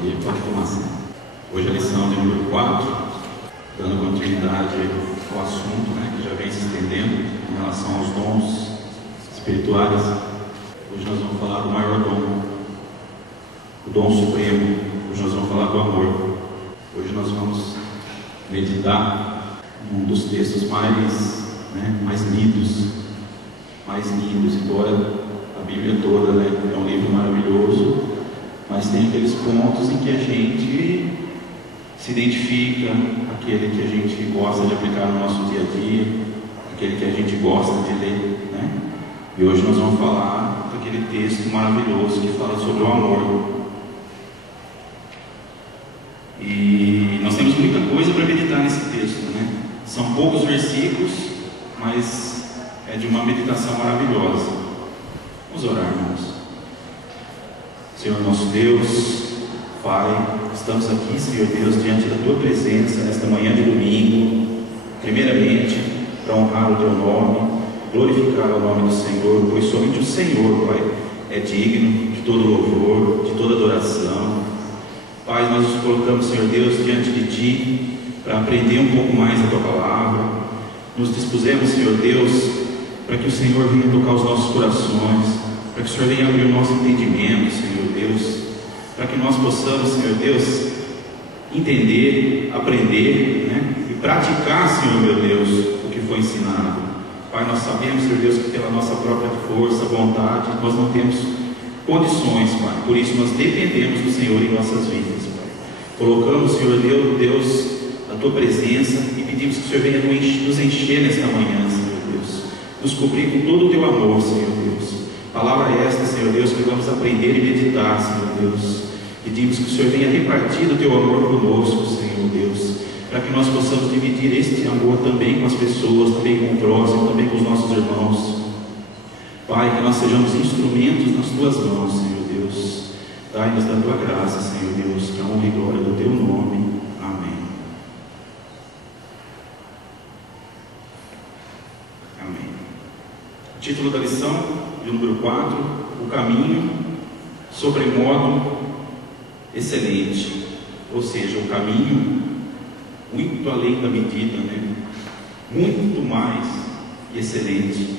dia, pode tomar assim. Hoje a lição de número 4, dando continuidade ao assunto, que já vem se estendendo em relação aos dons espirituais. Hoje nós vamos falar do maior dom, o dom supremo. Hoje nós vamos falar do amor. Hoje nós vamos meditar num dos textos mais lidos, embora a Bíblia toda é um livro maravilhoso, mas tem aqueles pontos em que a gente se identifica, aquele que a gente gosta de aplicar no nosso dia a dia, aquele que a gente gosta de ler, E hoje nós vamos falar daquele texto maravilhoso que fala sobre o amor. E nós temos muita coisa para meditar nesse texto, São poucos versículos, mas é de uma meditação maravilhosa. Vamos orar, irmãos. Senhor nosso Deus, Pai, estamos aqui, Senhor Deus, diante da Tua presença nesta manhã de domingo, primeiramente para honrar o Teu nome, glorificar o nome do Senhor, pois somente o Senhor, Pai, é digno de todo louvor, de toda adoração. Pai, nós nos colocamos, Senhor Deus, diante de Ti para aprender um pouco mais a Tua palavra. Nos dispusemos, Senhor Deus, para que o Senhor venha tocar os nossos corações, para que o Senhor venha abrir o nosso entendimento, Senhor Deus, para que nós possamos, Senhor Deus, entender, aprender, e praticar, Senhor meu Deus, o que foi ensinado. Pai, nós sabemos, Senhor Deus, que pela nossa própria força, vontade, nós não temos condições, Pai. Por isso nós dependemos do Senhor em nossas vidas, Pai. Colocamos, Senhor Deus, a Tua presença e pedimos que o Senhor venha nos encher nesta manhã, Senhor Deus. Nos cobrir com todo o Teu amor, Senhor Deus. Palavra esta, Senhor Deus, que vamos aprender e meditar, Senhor Deus. Pedimos que o Senhor venha repartir o Teu amor conosco, Senhor Deus, para que nós possamos dividir este amor também com as pessoas, também com o próximo, também com os nossos irmãos. Pai, que nós sejamos instrumentos nas Tuas mãos, Senhor Deus. Dai-nos da Tua graça, Senhor Deus, para a honra e glória do Teu nome. Amém. Amém. O título da lição, de número 4, o caminho sobremodo excelente, ou seja, o caminho muito além da medida, muito mais excelente.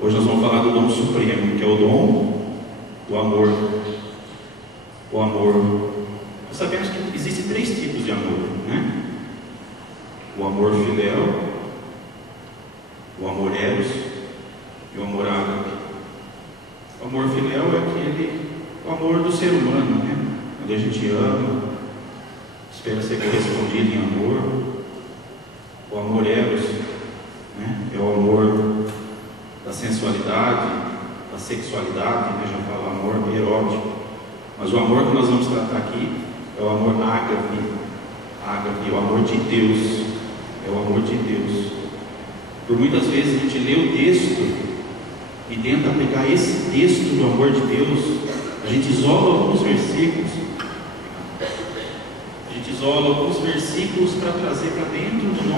Hoje nós vamos falar do dom supremo, que é o dom do amor. O amor. Nós sabemos que existem 3 tipos de amor, O amor filéu, o amor eros e o amor ágape. O amor filéu é o amor do ser humano, Quando a gente ama, espera ser correspondido em amor. O amor eros, é o amor da sensualidade, da sexualidade, já falo amor erótico. Mas o amor que nós vamos tratar aqui é o amor ágape, é o amor de Deus, é o amor de Deus. Por muitas vezes a gente lê o texto e tenta pegar esse texto do amor de Deus, a gente isola alguns versículos, para trazer para dentro do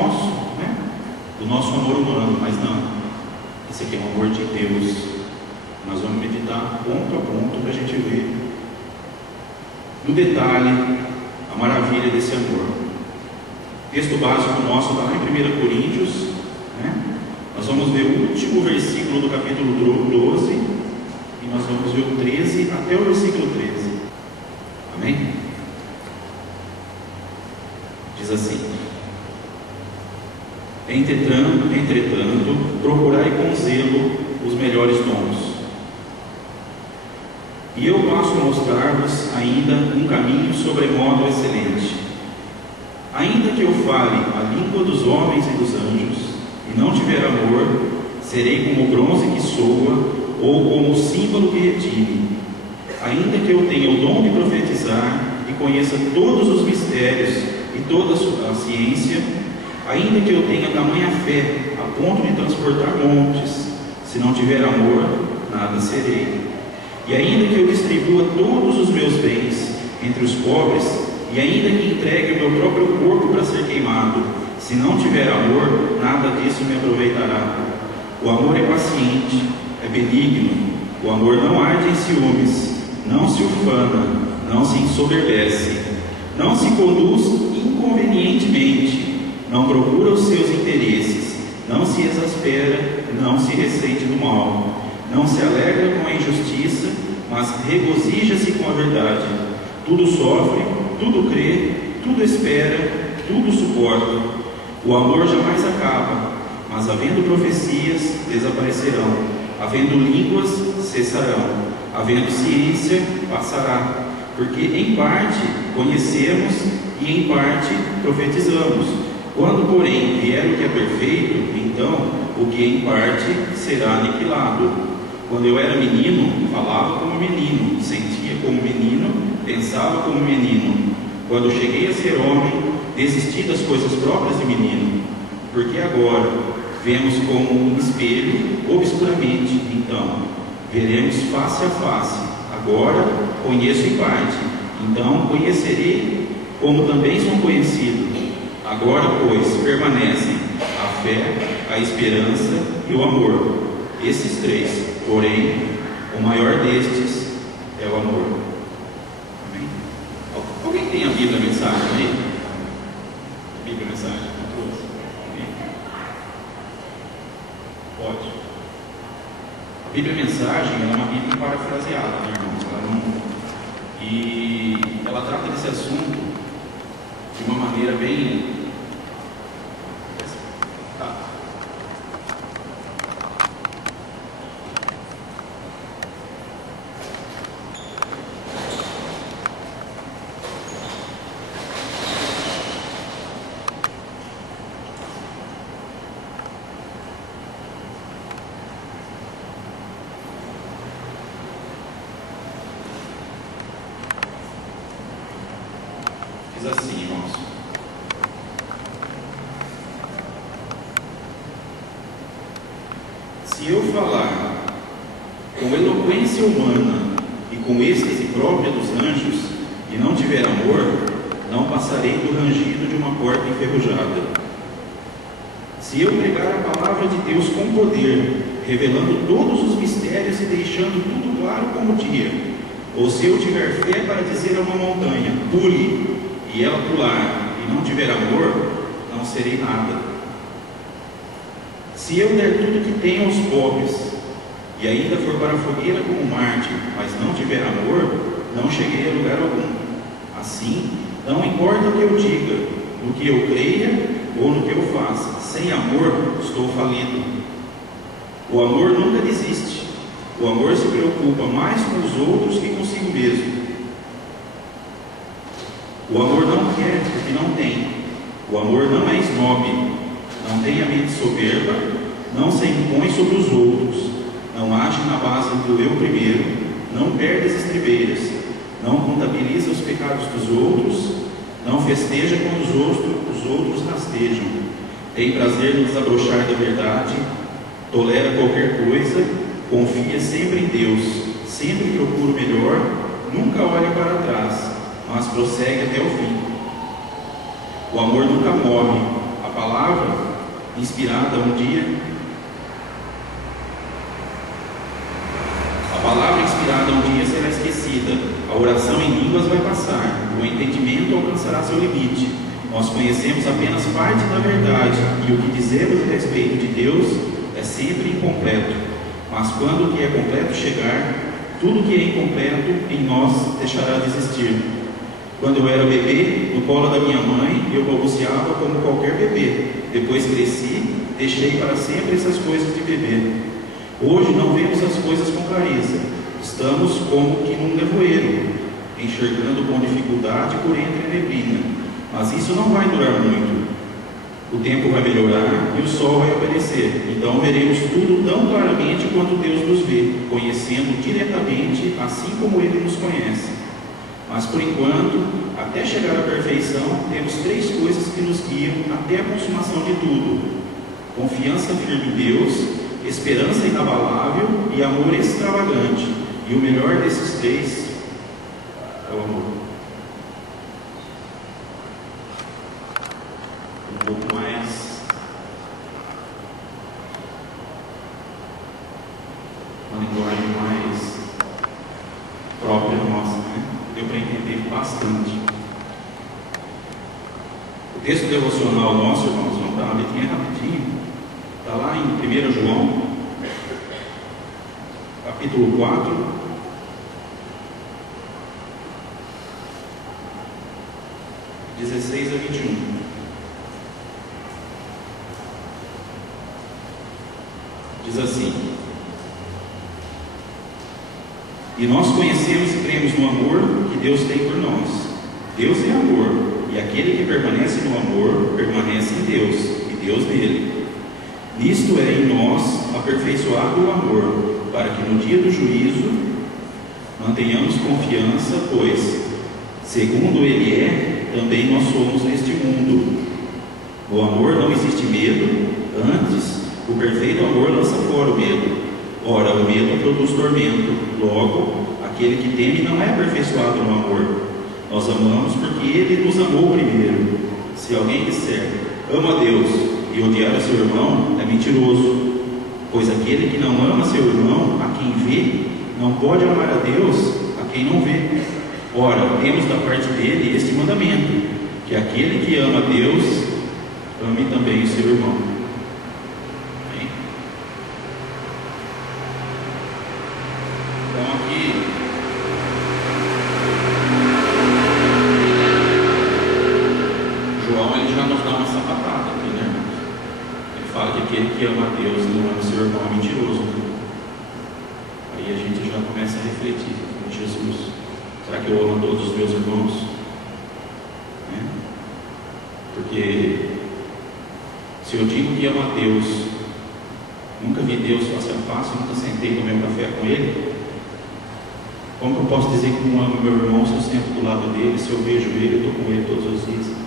nosso amor humano, mas não. Esse aqui é o amor de Deus. Nós vamos meditar ponto a ponto para a gente ver no detalhe a maravilha desse amor. O texto básico nosso está lá em 1 Coríntios, Nós vamos ver o último versículo do capítulo 12 e nós vamos ver o 13 até o versículo 13. Amém? Diz assim: Entretanto, procurai com zelo os melhores dons. E eu passo a mostrar-vos ainda um caminho sobremodo excelente. Ainda que eu fale a língua dos homens e dos anjos, e não tiver amor, serei como o bronze que soa, ou como o símbolo que retine. Ainda que eu tenha o dom de profetizar, e conheça todos os mistérios e toda a ciência, ainda que eu tenha tamanha fé a ponto de transportar montes, se não tiver amor, nada serei. E ainda que eu distribua todos os meus bens entre os pobres, e ainda que entregue o meu próprio corpo para ser queimado, se não tiver amor, nada disso me aproveitará. O amor é paciente, é benigno, o amor não arde em ciúmes, não se ufana, não se ensoberbece, não se conduz inconvenientemente, não procura os seus interesses, não se exaspera, não se ressente do mal, não se alegra com a injustiça, mas regozija-se com a verdade. Tudo sofre, tudo crê, tudo espera, tudo suporta. O amor jamais acaba, mas havendo profecias, desaparecerão, havendo línguas, cessarão, havendo ciência, passará, porque em parte conhecemos e em parte profetizamos. Quando, porém, vier o que é perfeito, então o que é em parte será aniquilado. Quando eu era menino, falava como menino, sentia como menino, pensava como menino. Quando cheguei a ser homem, desisti das coisas próprias de menino. Porque agora vemos como um espelho obscuramente, então veremos face a face. Agora conheço em parte, então conhecerei como também sou conhecido. Agora, pois, permanecem a fé, a esperança e o amor. Esses três, porém, o maior destes é o amor. Amém? Alguém tem a Bíblia, a mensagem aí? A Bíblia, a mensagem? Amém? Pode. A Bíblia Mensagem é uma Bíblia parafraseada, né, irmãos? E ela trata desse assunto de uma maneira bem... Diz assim, irmãos: se eu falar com eloquência humana e com êxtase própria dos anjos e não tiver amor, não passarei do rangido de uma porta enferrujada. Se eu pregar a palavra de Deus com poder, revelando todos os mistérios e deixando tudo claro como dia, ou se eu tiver fé para dizer a uma montanha, pule, e ela pular, e não tiver amor, não serei nada. Se eu der tudo que tenho aos pobres, e ainda for para a fogueira como mártir, mas não tiver amor, não cheguei a lugar algum. Assim, não importa o que eu diga, no que eu creia ou no que eu faça, sem amor estou falido. O amor nunca desiste. O amor se preocupa mais com os outros que consigo mesmo. O amor não quer o que não tem. O amor não é esnobe, não tem a mente soberba, não se impõe sobre os outros, não age na base do eu primeiro, não perde as estribeiras, não contabiliza os pecados dos outros, não festeja quando os outros rastejam, tem prazer no desabrochar da verdade, tolera qualquer coisa, confia sempre em Deus, sempre procura o melhor, nunca olha para trás, mas prossegue até o fim. O amor nunca morre. A palavra inspirada um dia será esquecida. A oração em línguas vai passar. O entendimento alcançará seu limite. Nós conhecemos apenas parte da verdade, e o que dizemos a respeito de Deus é sempre incompleto. Mas quando o que é completo chegar, tudo que é incompleto em nós deixará de existir. Quando eu era bebê, no colo da minha mãe, eu balbuciava como qualquer bebê. Depois cresci, deixei para sempre essas coisas de bebê. Hoje não vemos as coisas com clareza. Estamos como que num nevoeiro, enxergando com dificuldade por entre a neblina. Mas isso não vai durar muito. O tempo vai melhorar e o sol vai aparecer. Então veremos tudo tão claramente quanto Deus nos vê, conhecendo diretamente, assim como Ele nos conhece. Mas por enquanto, até chegar à perfeição, temos três coisas que nos guiam até a consumação de tudo: confiança firme em Deus, esperança inabalável e amor extravagante. E o melhor desses três é o amor. Um pouco mais, uma linguagem mais própria nossa, né? Deu para entender? bastante. O texto devocional nosso, irmãos, vamos dar uma letrinha rapidinho. Está lá em 1 João, capítulo 4, (16 a 21). Diz assim: e nós conhecemos e cremos no amor que Deus tem por nós. Deus é amor, e aquele que permanece no amor, permanece em Deus, e Deus nele. Nisto é em nós aperfeiçoado o amor, para que no dia do juízo mantenhamos confiança, pois, segundo Ele é, também nós somos neste mundo. No amor não existe medo, antes, o perfeito amor lança fora o medo. Ora, o medo produz tormento. Logo, aquele que teme não é aperfeiçoado no amor. Nós amamos porque Ele nos amou primeiro. Se alguém disser, ama a Deus, e odiar a seu irmão, é mentiroso. Pois aquele que não ama seu irmão, a quem vê, não pode amar a Deus, a quem não vê. Ora, temos da parte dele este mandamento, que aquele que ama a Deus, ame também o seu irmão. Aquele que ama a Deus e não ama seu irmão é mentiroso. Aí a gente já começa a refletir com Jesus: será que eu amo a todos os meus irmãos? Porque se eu digo que amo a Deus, nunca vi Deus face a face, nunca sentei no meu café com Ele, como que eu posso dizer que não amo meu irmão se eu sento do lado dele, se eu vejo ele, eu estou com ele todos os dias?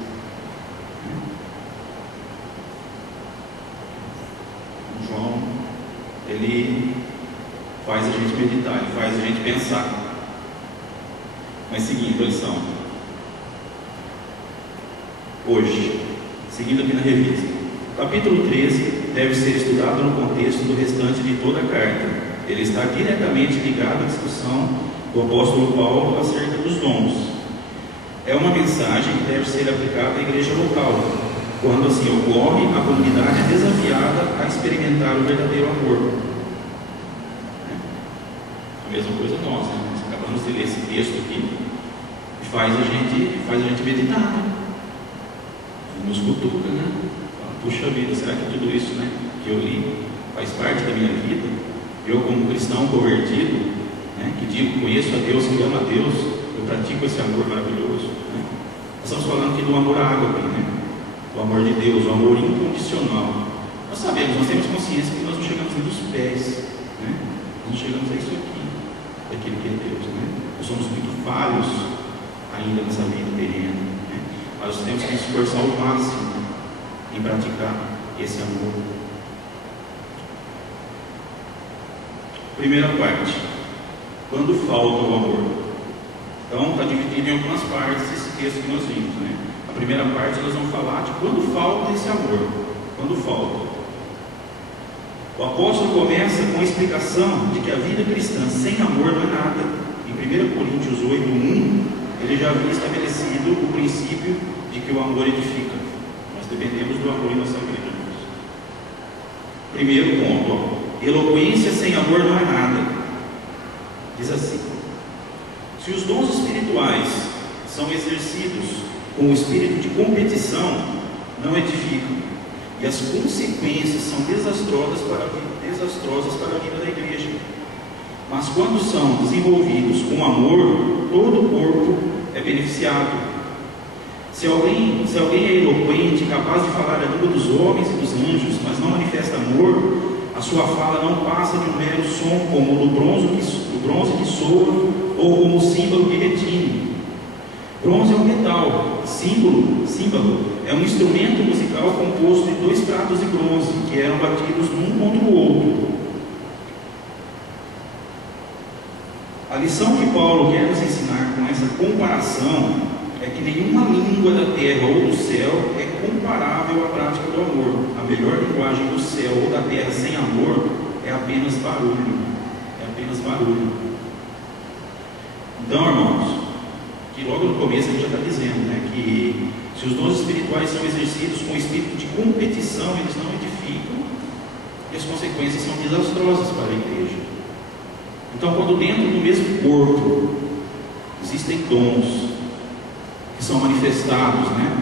Ele faz a gente meditar, ele faz a gente pensar. Mas seguindo a lição, hoje, seguindo aqui na revista, capítulo 13 deve ser estudado no contexto do restante de toda a carta. Ele está diretamente ligado à discussão do apóstolo Paulo acerca dos dons. É uma mensagem que deve ser aplicada à igreja local. Quando assim ocorre, a comunidade é desafiada a experimentar o verdadeiro amor. A mesma coisa nós, né? Nós acabamos de ler esse texto aqui e faz a gente meditar, né? Nos cutuca, né? Fala, puxa vida, será que tudo isso, né, que eu li faz parte da minha vida? Eu, como cristão convertido, né, que digo, conheço a Deus, que amo a Deus, eu pratico esse amor maravilhoso, né? Nós estamos falando aqui do amor ágape, né? O amor de Deus, o amor incondicional. Nós sabemos, nós temos consciência que nós não chegamos nem dos pés, né? Nós não chegamos a isso aqui, daquele que é Deus, né? Nós somos muito falhos ainda nessa vida terrena, né? Mas nós temos que nos esforçar ao máximo em praticar esse amor. Primeira parte, quando falta o amor. Então está dividido em algumas partes esse texto que nós vimos, né? A primeira parte nós vamos falar de quando falta esse amor. Quando falta. O apóstolo começa com a explicação de que a vida cristã sem amor não é nada. Em 1 Coríntios 8:1, ele já havia estabelecido o princípio de que o amor edifica. Nós dependemos do amor em nossa vida. Primeiro ponto, eloquência sem amor não é nada. Diz assim: se os dons espirituais são exercidos com o espírito de competição, não edificam, e as consequências são desastrosas para a vida da igreja. Mas quando são desenvolvidos com amor, todo o corpo é beneficiado. Se alguém é eloquente, capaz de falar a língua dos homens e dos anjos, mas não manifesta amor, a sua fala não passa de um mero som, como o do bronze que soa, ou como o símbolo que retine. Bronze é um metal, símbolo é um instrumento musical composto de 2 pratos de bronze, que eram batidos um contra o outro. A lição que Paulo quer nos ensinar com essa comparação é que nenhuma língua da terra ou do céu é comparável à prática do amor. A melhor linguagem do céu ou da terra sem amor é apenas barulho. É apenas barulho. Então, irmãos, que logo no começo ele já está dizendo, né, que se os dons espirituais são exercidos com espírito de competição, eles não edificam, e as consequências são desastrosas para a igreja. Então, quando dentro do mesmo corpo existem dons que são manifestados, né,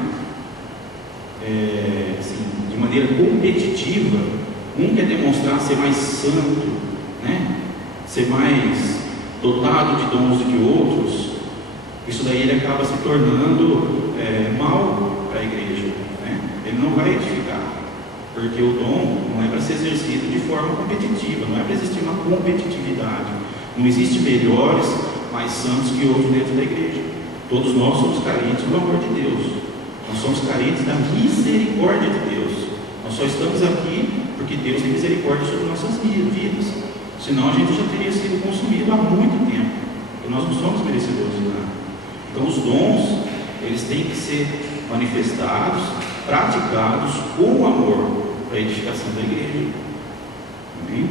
assim, de maneira competitiva, um quer demonstrar ser mais santo, né, ser mais dotado de dons do que outros, isso daí ele acaba se tornando mal para a igreja, né? Ele não vai edificar, porque o dom não é para ser exercido de forma competitiva, não é para existir uma competitividade, não existe melhores, mais santos que outros dentro da igreja. Todos nós somos carentes do amor de Deus, nós somos carentes da misericórdia de Deus. Nós só estamos aqui porque Deus tem misericórdia sobre nossas vidas, senão a gente já teria sido consumido há muito tempo, e nós não somos merecedores de nada. Então os dons, eles têm que ser manifestados, praticados com amor para a edificação da igreja. Amém?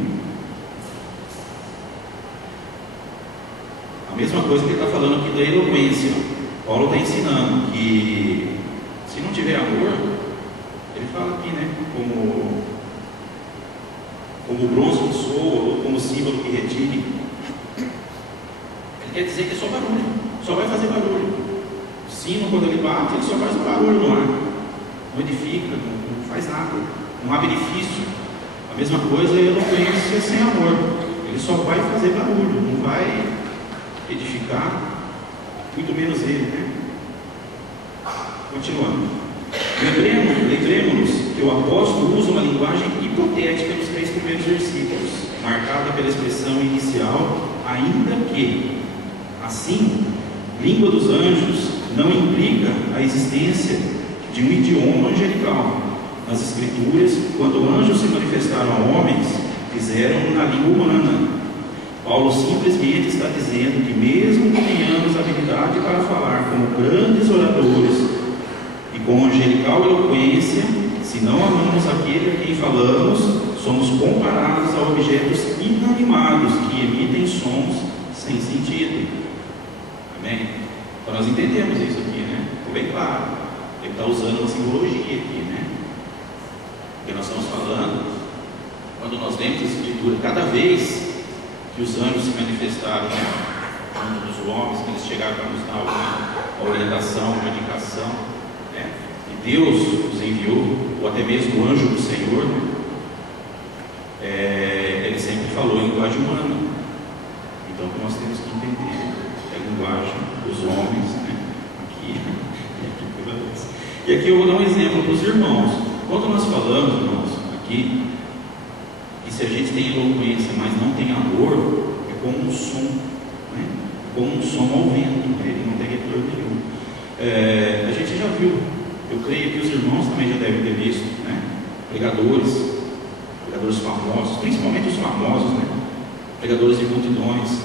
A mesma coisa que ele está falando aqui da eloquência. Paulo está ensinando que se não tiver amor, ele fala aqui, né, como bronze que soa, ou como símbolo que retire. Ele quer dizer que é só barulho, só vai fazer barulho. O sino, quando ele bate, ele só faz um barulho no ar, não edifica, não faz nada, não há benefício. A mesma coisa é a eloquência sem amor, ele só vai fazer barulho, não vai edificar, muito menos ele, né? Continuando. Lembremos-nos que o apóstolo usa uma linguagem hipotética nos 3 primeiros versículos, marcada pela expressão inicial, ainda que. Assim, língua dos anjos não implica a existência de um idioma angelical. Nas Escrituras, quando anjos se manifestaram a homens, fizeram na língua humana. Paulo simplesmente está dizendo que mesmo que tenhamos habilidade para falar como grandes oradores e com angelical eloquência, se não amamos aquele a quem falamos, somos comparados a objetos inanimados que emitem sons sem sentido. Amém? Então nós entendemos isso aqui, né? Ficou bem claro. Ele está usando uma simbologia aqui, né? Porque nós estamos falando, quando nós lemos a Escritura, cada vez que os anjos se manifestaram, né, junto dos homens, que eles chegaram para nos dar uma orientação, uma indicação, né, e Deus os enviou, ou até mesmo o anjo do Senhor, né, ele sempre falou em linguagem humana. Então nós temos que entender a linguagem dos homens, né, aqui. E aqui eu vou dar um exemplo para os irmãos. Quando nós falamos, irmãos, aqui, e se a gente tem eloquência, mas não tem amor, é como um som, né? Como um som ao vento, né? Ele não tem retorno nenhum. A gente já viu, eu creio que os irmãos também já devem ter visto, né? Pregadores famosos, principalmente os famosos, né? Pregadores de multidões,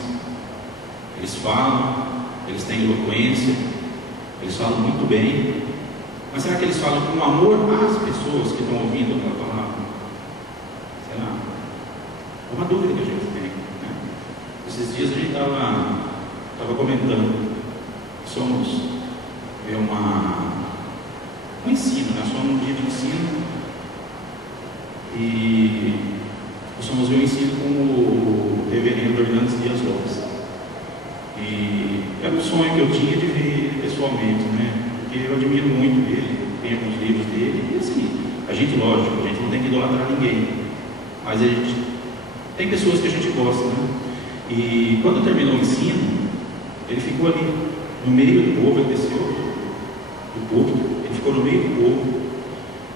eles falam, eles têm eloquência, eles falam muito bem, mas será que eles falam com amor às pessoas que estão ouvindo aquela palavra? Será? É uma dúvida que a gente tem, né? Esses dias a gente estava comentando, somos um ensino, né? Somos um dia de ensino e nós fomos ver o ensino com o reverendo Hernandes Dias Lopes. E era um sonho que eu tinha de ver ele pessoalmente, né? Porque eu admiro muito ele, tenho alguns livros dele, e assim, a gente, lógico, a gente não tem que idolatrar ninguém, mas a gente tem pessoas que a gente gosta, né? E quando terminou o ensino, ele ficou ali, no meio do povo, ele desceu do povo, ele ficou no meio do povo,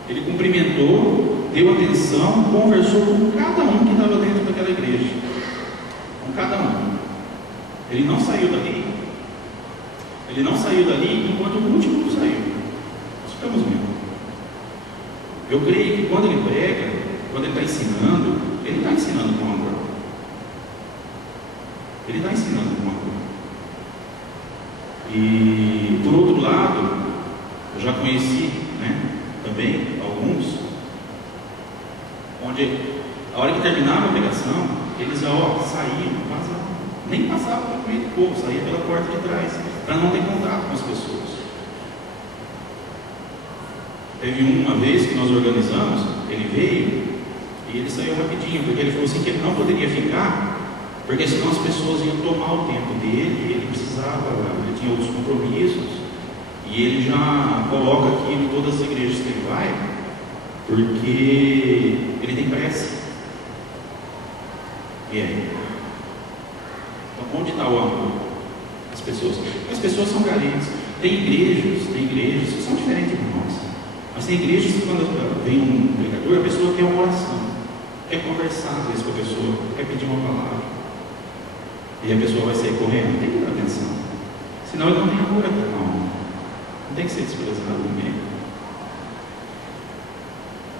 ele cumprimentou, deu atenção, conversou com cada um que estava dentro daquela igreja, com cada um. Ele não saiu dali enquanto o último não saiu. Nós ficamos vendo. Eu creio que quando ele prega, quando ele está ensinando, ele está ensinando com amor. Ele está ensinando com amor. E por outro lado, eu já conheci, né, também alguns, onde a hora que terminava a pregação, eles já saíam, vazavam, nem passavam pelo meio do povo, saía pela porta de trás. para não ter contato com as pessoas. Teve uma vez que nós organizamos, ele veio e ele saiu rapidinho, porque ele falou assim que ele não poderia ficar, porque senão as pessoas iam tomar o tempo dele, ele precisava, ele tinha outros compromissos, e ele já coloca aqui em todas as igrejas que ele vai, porque ele tem pressa. E aí? Então, onde está o amor? As pessoas são carentes. Tem igrejas que são diferentes de nós. Mas tem igrejas que quando vem um pregador, a pessoa quer uma oração, quer conversar às vezes com a pessoa, quer pedir uma palavra. E a pessoa vai sair correndo, tem que dar atenção. Senão ele não tem amor até não. Não tem que ser desprezado no meio.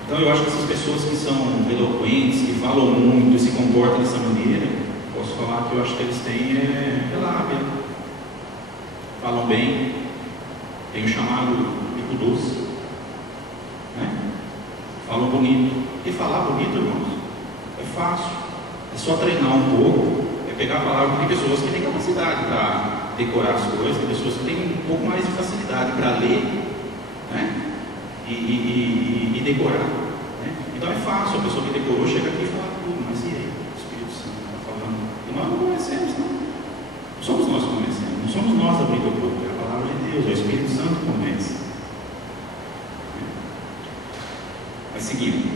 Então eu acho que essas pessoas que são eloquentes, que falam muito e se comportam dessa maneira, posso falar que eu acho que eles têm lábia. Falam bem, tem o chamado bico doce, né? Falam bonito. E falar bonito, irmãos, é fácil. É só treinar um pouco, é pegar a palavra. Tem pessoas que têm capacidade para decorar as coisas, tem pessoas que têm um pouco mais de facilidade para ler, né? E decorar, né? Então é fácil, a pessoa que decorou chega aqui e fala tudo, mas e aí? O Espírito Santo está falando. E nós não conhecemos, não. Não somos nós que conhecemos, não somos nós abrindo o corpo, é a palavra de Deus, é o Espírito Santo que conhece. Vai seguindo.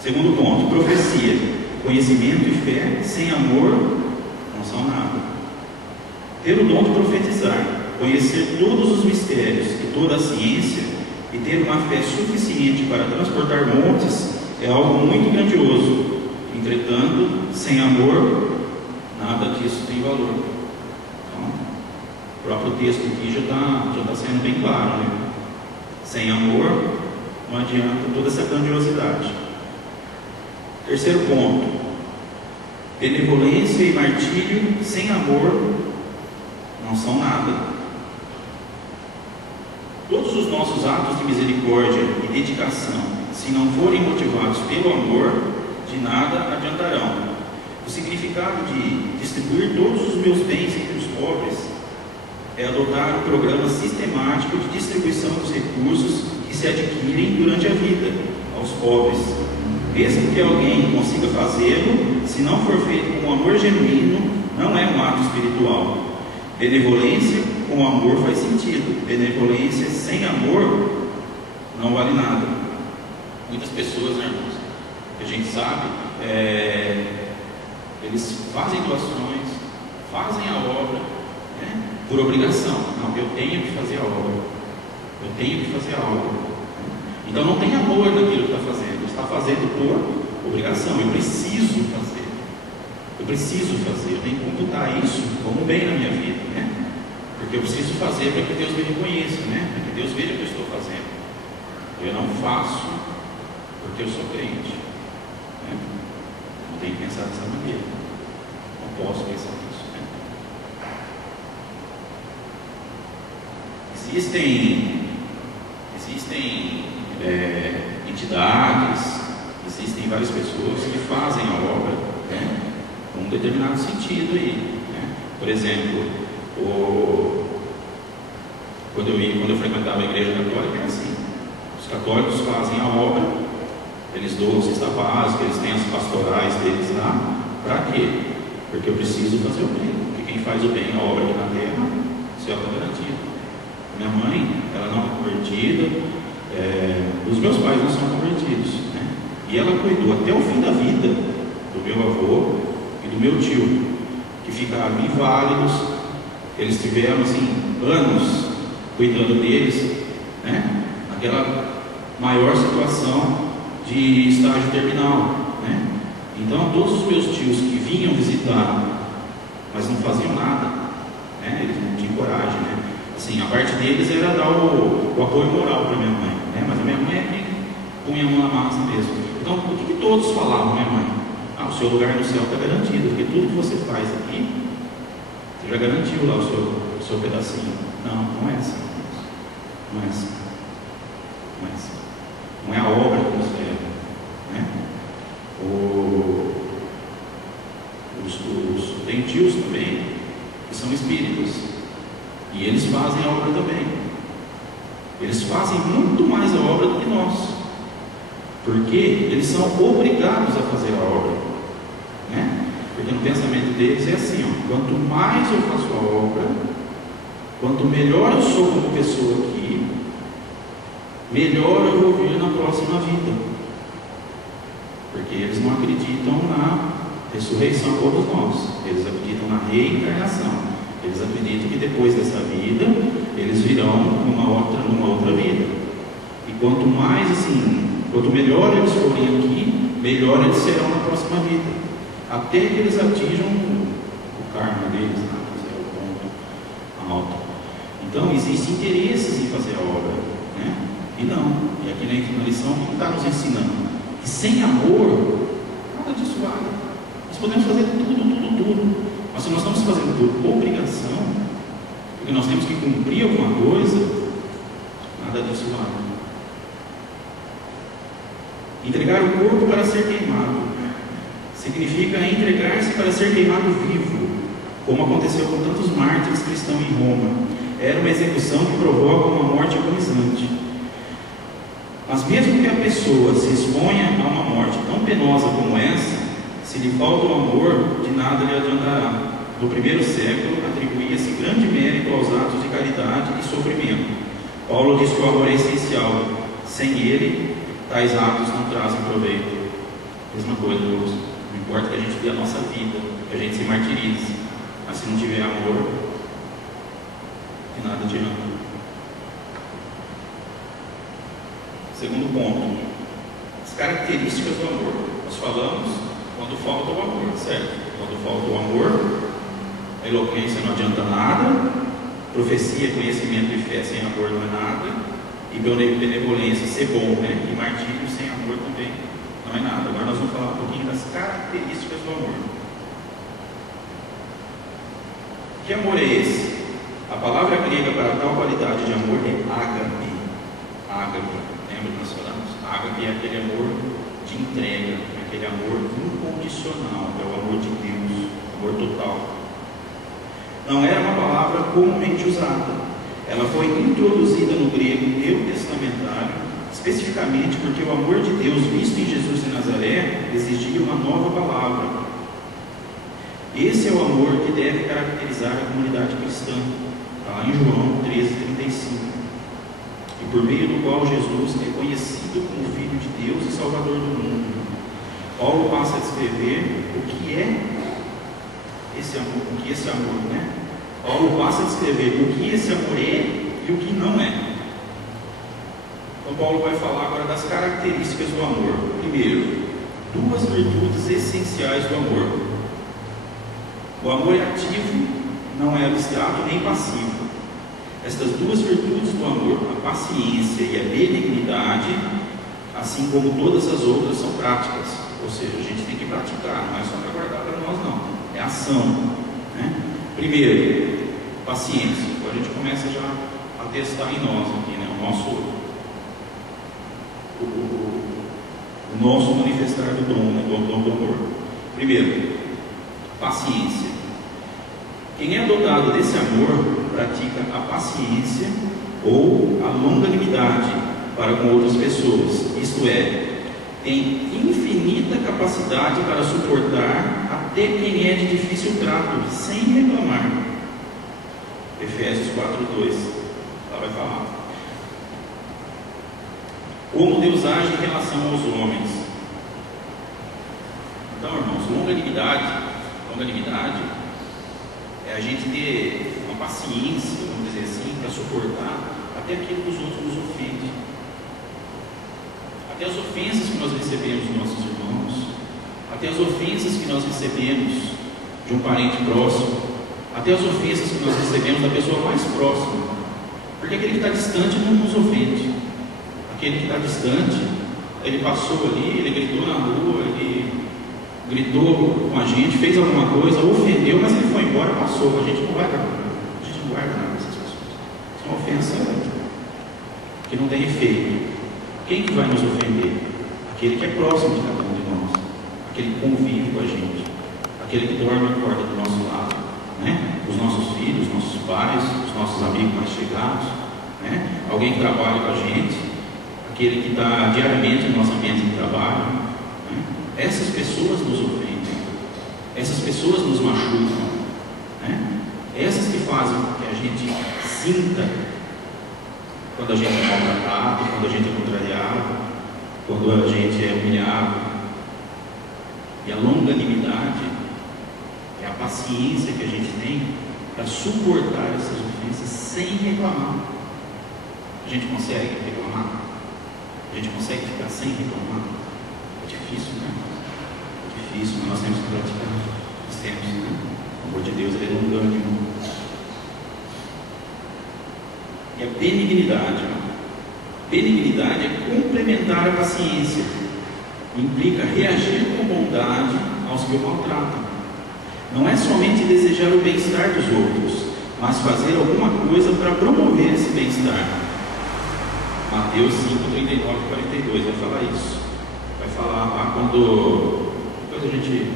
Segundo ponto, profecia, conhecimento e fé sem amor não são nada. Ter o dom de profetizar, conhecer todos os mistérios e toda a ciência e ter uma fé suficiente para transportar montes é algo muito grandioso. Entretanto, sem amor, nada disso tem valor. Então, o próprio texto aqui já está sendo bem claro, né? Sem amor, não adianta toda essa grandiosidade. Terceiro ponto, benevolência e martírio sem amor não são nada. Todos os nossos atos de misericórdia e dedicação, se não forem motivados pelo amor, de nada adiantarão. O significado de distribuir todos os meus bens entre os pobres é adotar um programa sistemático de distribuição dos recursos que se adquirem durante a vida aos pobres. Mesmo que alguém consiga fazê-lo, se não for feito com amor genuíno, não é um ato espiritual. Benevolência com amor faz sentido. Benevolência sem amor não vale nada. Muitas pessoas, né, irmãos, que a gente sabe, eles fazem doações, fazem a obra, né, por obrigação. Não, eu tenho que fazer a obra. Eu tenho que fazer a obra. Então não tem amor naquilo que está fazendo. Está fazendo por obrigação. Eu preciso fazer. Eu tenho que computar isso como bem na minha vida, né? Porque eu preciso fazer para que Deus me reconheça, né? Para que Deus veja o que eu estou fazendo. Eu não faço porque eu sou crente, né? Eu tenho que pensar dessa maneira. Não posso pensar nisso, né? Existem entidades, existem várias pessoas que fazem a obra, né, com um determinado sentido aí, né? Por exemplo, quando eu frequentava a igreja católica, era assim: os católicos fazem a obra, eles doam cesta básica, eles têm as pastorais deles lá. Para quê? Porque eu preciso fazer o bem, porque quem faz o bem, a obra aqui na terra, o céu está garantido. Minha mãe, ela não é convertida, os meus pais não são convertidos, né? E ela cuidou até o fim da vida do meu avô e do meu tio, que ficaram inválidos. Eles tiveram assim anos cuidando deles, né? Naquela maior situação de estágio terminal, né? Então todos os meus tios que vinham visitar, mas não faziam nada, né? Eles não tinham coragem, né? Assim, a parte deles era dar o apoio moral para minha mãe, né? Mas a minha mãe é que punha a mão na massa mesmo. Então, o que todos falavam, minha mãe? O seu lugar no céu está garantido, porque tudo que você faz aqui, você já garantiu lá o seu pedacinho. Não é assim. Não é assim. Não é assim. Não é a obra que nos leva, né? Os gentios também, que são espíritos, e eles fazem a obra também. Eles fazem muito mais a obra do que nós, porque eles são obrigados a fazer a obra, né? Porque no pensamento deles é assim, ó, quanto mais eu faço a obra, quanto melhor eu sou como pessoa aqui, melhor eu vou vir na próxima vida. Porque eles não acreditam na ressurreição como nós, eles acreditam na reencarnação. Eles acreditam que depois dessa vida eles virão numa outra vida. E quanto mais assim, quanto melhor eles forem aqui, melhor eles serão na próxima vida, até que eles atinjam o karma deles, né? Que é o ponto alto. Então existem interesses em fazer a obra, né? E não. E aqui na lição o que está nos ensinando? Que sem amor nada disso vale. Nós podemos fazer tudo. Mas se nós estamos fazendo por obrigação, porque nós temos que cumprir alguma coisa, nada disso vale. Entregar o corpo para ser queimado significa entregar-se para ser queimado vivo, como aconteceu com tantos mártires cristãos em Roma. Era uma execução que provoca uma morte agonizante. Mas mesmo que a pessoa se exponha a uma morte tão penosa como essa, se lhe falta o amor, de nada lhe adiantará. No primeiro século, atribuía-se grande mérito aos atos de caridade e sofrimento. Paulo diz que o amor é essencial. Sem ele, tais atos não trazem proveito. Mesma coisa, irmãos. Não importa que a gente dê a nossa vida, que a gente se martirize, mas se não tiver amor, de nada adianta. Segundo ponto, as características do amor. Nós falamos quando falta o amor, certo? Quando falta o amor, a eloquência não adianta nada, profecia, conhecimento e fé sem amor não é nada, e benevolência, ser bom, né? E martírio sem amor também não é nada. Agora nós vamos falar um pouquinho das características do amor. Que amor é esse? A palavra grega para tal qualidade de amor é ágape. Ágape, lembra que nós falamos? Ágape é aquele amor de entrega, é aquele amor incondicional, é o amor de Deus, amor total. Não era uma palavra comumente usada. Ela foi introduzida no grego neotestamentário, especificamente porque o amor de Deus visto em Jesus de Nazaré exigia uma nova palavra. Esse é o amor que deve caracterizar a comunidade cristã, está lá em João 13,35, e por meio do qual Jesus é conhecido como Filho de Deus e Salvador do mundo. Paulo passa a descrever o que é esse amor, né? Paulo passa a descrever o que esse amor é e o que não é. Então Paulo vai falar agora das características do amor. Primeiro, duas virtudes essenciais do amor. O amor é ativo, não é abstrato nem passivo. Estas duas virtudes do amor, a paciência e a benignidade, assim como todas as outras, são práticas. Ou seja, a gente tem que praticar, não é só para guardar para nós não, é ação, né? Primeiro, paciência. Então a gente começa já a testar em nós aqui, né? O nosso manifestar do dom, né? Do dom do amor. Primeiro, paciência. Quem é dotado desse amor pratica a paciência ou a longanimidade para com outras pessoas, isto é, tem infinita capacidade para suportar até quem é de difícil trato, sem reclamar. Efésios 4:2, ela vai falar como Deus age em relação aos homens. Então, irmãos, longanimidade é a gente ter uma paciência, vamos dizer assim, para suportar até aquilo que os outros nos ofendem, até as ofensas que nós recebemos dos nossos irmãos, até as ofensas que nós recebemos de um parente próximo, até as ofensas que nós recebemos da pessoa mais próxima, porque aquele que está distante não nos ofende. Aquele que está distante, ele passou ali, ele gritou na rua, ele gritou com a gente, fez alguma coisa, ofendeu, mas ele foi embora, passou. A gente não guarda nada dessas pessoas. Isso é uma ofensa que não tem efeito. Quem que vai nos ofender? Aquele que é próximo de cada um de nós, aquele que convive com a gente, aquele que dorme e acorda do nosso lado, né? os nossos filhos, os nossos pais, os nossos amigos mais chegados, né? Alguém que trabalha com a gente, aquele que está diariamente no nosso ambiente de trabalho, né? Essas pessoas nos ofendem, essas pessoas nos machucam, né? Essas que fazem com que a gente sinta quando a gente é maltratado, quando a gente é contrariado, quando a gente é humilhado. E a longanimidade é a paciência que a gente tem para suportar essas ofensas sem reclamar. A gente consegue reclamar? A gente consegue ficar sem reclamar? É difícil, né? É difícil, mas nós temos que praticar. Nós temos, né? O amor de Deus é longânimo. E a benignidade. Benignidade é complementar a paciência. Implica reagir com bondade aos que o maltratam. Não é somente desejar o bem-estar dos outros, mas fazer alguma coisa para promover esse bem-estar. Mateus 5, 39 e 42 vai falar isso. Vai falar lá quando... Depois a gente...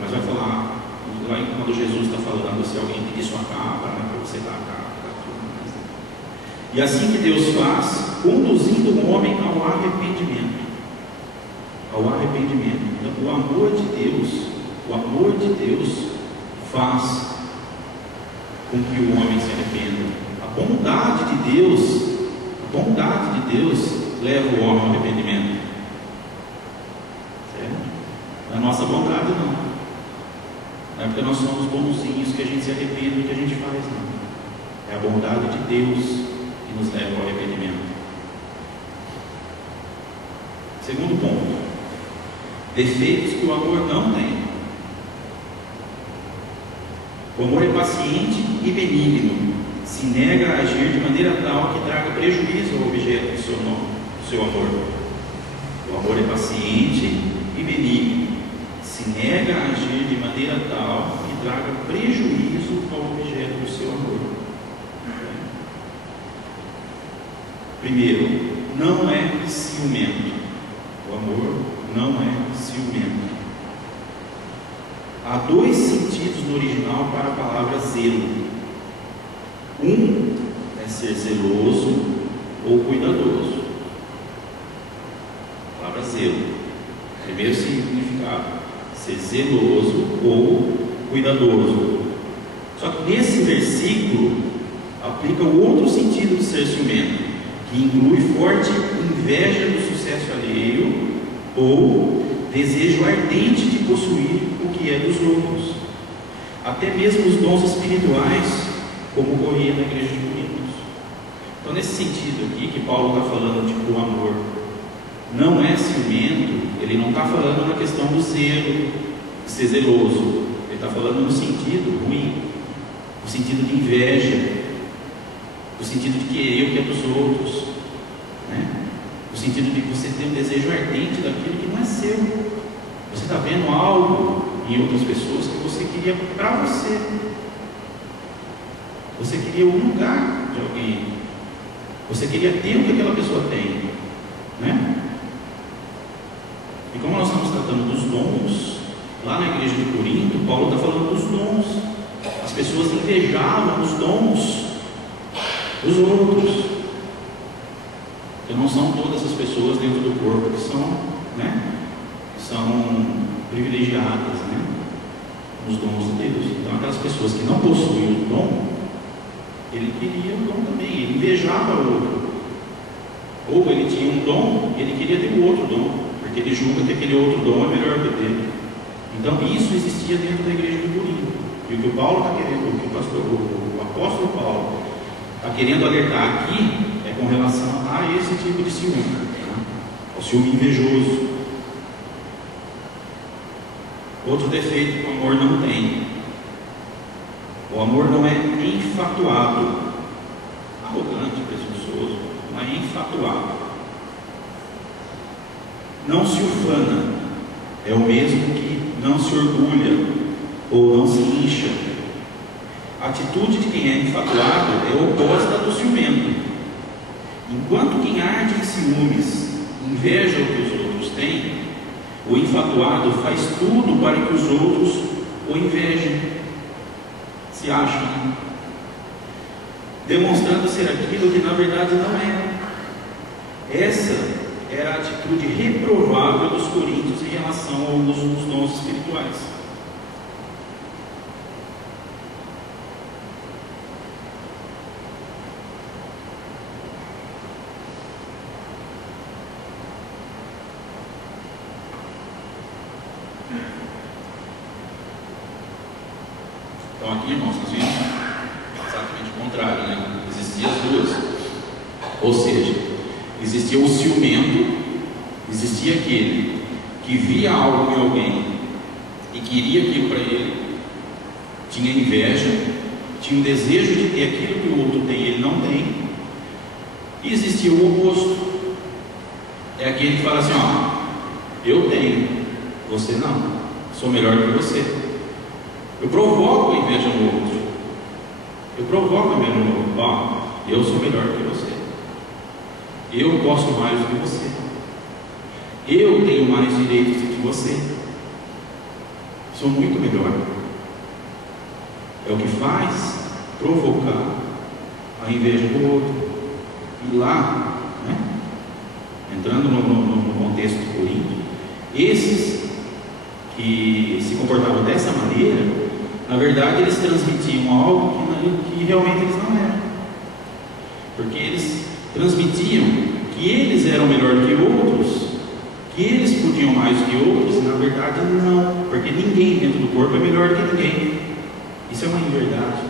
Mas vai falar lá quando Jesus está falando, se alguém pedir sua capa, né, para você dar a capa. E assim que Deus faz, conduzindo o homem ao arrependimento. Ao arrependimento. Então, o amor de Deus faz com que o homem se arrependa. A bondade de Deus leva o homem ao arrependimento. Certo? Não é a nossa bondade, não. Não é porque nós somos bonzinhos que a gente se arrepende do que a gente faz, não. É a bondade de Deus que nos leva ao arrependimento. Segundo ponto: defeitos que o amor não tem. O amor é paciente e benigno, se nega a agir de maneira tal que traga prejuízo ao objeto do seu amor. O amor é paciente e benigno, se nega a agir de maneira tal que traga prejuízo ao objeto do seu amor. Primeiro, não é ciumento. O amor não é ciumento. Há dois sentidos no original para a palavra zelo. Um é ser zeloso ou cuidadoso. A palavra zelo. Primeiro significado: ser zeloso ou cuidadoso. Só que nesse versículo aplica o outro sentido de ser ciumento, que inclui forte inveja do sucesso alheio ou desejo ardente de possuir o que é dos outros. Até mesmo os dons espirituais, como ocorria na igreja de Corinto. Então, nesse sentido aqui que Paulo está falando de que o amor não é ciumento, ele não está falando na questão do zelo, de ser zeloso. Ele está falando no sentido ruim, no sentido de inveja, no sentido de querer o que é dos outros, né? No sentido de você ter um desejo ardente daquilo que não é seu. Você está vendo algo em outras pessoas que você queria para você. Você queria um lugar de alguém. Você queria ter o que aquela pessoa tem, né? E como nós estamos tratando dos dons, lá na igreja de Corinto, Paulo está falando dos dons. As pessoas invejavam os dons dos outros. Então não são todas as pessoas dentro do corpo que são, né, são privilegiadas, né, nos dons de Deus. Então aquelas pessoas que não possuem o dom, ele queria o dom também, ele invejava o outro. Ou ele tinha um dom e ele queria ter o outro dom, porque ele julga que aquele outro dom é melhor que o dele. Então isso existia dentro da igreja de Corinto. E o que o Paulo está querendo, o que o apóstolo Paulo está querendo alertar aqui é com relação a esse tipo de ciúme, né? O ciúme invejoso. Outro defeito que o amor não tem: o amor não é enfatuado, arrogante, presunçoso, não é enfatuado. Não se ufana, é o mesmo que não se orgulha ou não se incha. A atitude de quem é enfatuado é oposta do ciumento. Enquanto quem arde em ciúmes inveja o que os outros têm, o enfatuado faz tudo para que os outros o invejem. se acham, né? Demonstrando ser aquilo que na verdade não é. Essa era a atitude reprovável dos coríntios em relação ao uso dos dons espirituais. Então aqui, irmãos, nós vimos exatamente o contrário, né? Existiam as duas. Ou seja, existia o ciumento, existia aquele que via algo em alguém e queria aquilo para ele, tinha inveja, tinha um desejo de ter aquilo que o outro tem e ele não tem. E existia o oposto, é aquele que fala assim: ó, eu tenho, você não, sou melhor que você. Eu provoco a inveja no outro. Eu provoco a inveja no outro. Ó, eu sou melhor que você. Eu gosto mais do que você. Eu tenho mais direitos do que você. Sou muito melhor. É o que faz provocar a inveja do outro. E lá, né, entrando no contexto do Corinto, esses que se comportavam dessa maneira, na verdade eles transmitiam algo que realmente eles não eram, porque eles transmitiam que eles eram melhor que outros, que eles podiam mais que outros, e na verdade não, porque ninguém dentro do corpo é melhor que ninguém. Isso é uma inverdade.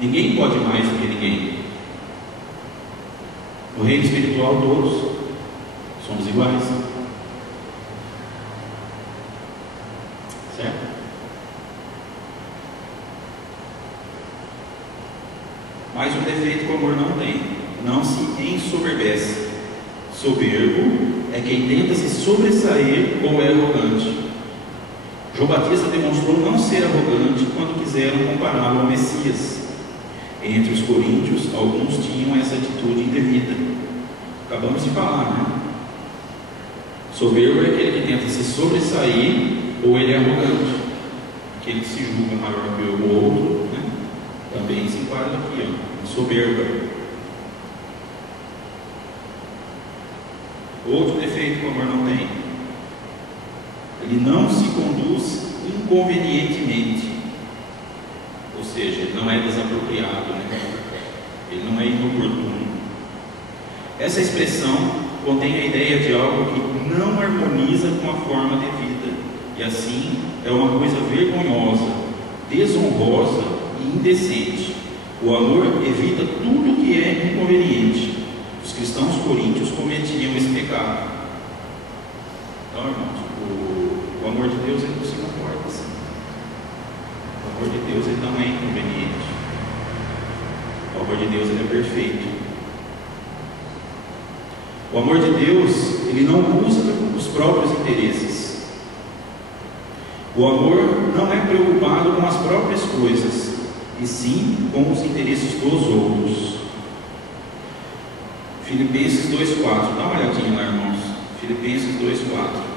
Ninguém pode mais do que ninguém. No reino espiritual todos somos iguais. Certo? Mas um defeito que o amor não tem: não se ensoberbece. Soberbo é quem tenta se sobressair ou é arrogante. João Batista demonstrou não ser arrogante quando quiseram compará-lo ao Messias. Entre os coríntios, alguns tinham essa atitude indevida. Acabamos de falar, né? Soberbo é aquele que tenta se sobressair ou ele é arrogante, aquele que se julga maior que o outro, né? Também se enquadra aqui, ó, soberba. Outro defeito que o amor não tem: ele não se conduz inconvenientemente, ou seja, ele não é desapropriado, né? Ele não é inoportuno. Essa expressão contém a ideia de algo que não harmoniza com a forma de vida, e assim é uma coisa vergonhosa, desonrosa e indecente. O amor evita tudo que é inconveniente. Os cristãos coríntios cometiam esse pecado. Então, irmãos, o amor de Deus, ele não se comporta assim. O amor de Deus, ele não é inconveniente. O amor de Deus, ele é perfeito. O amor de Deus, ele não busca os próprios interesses. O amor não é preocupado com as próprias coisas, e sim com os interesses dos outros. Filipenses 2,4, dá uma olhadinha lá, irmãos. Filipenses 2,4.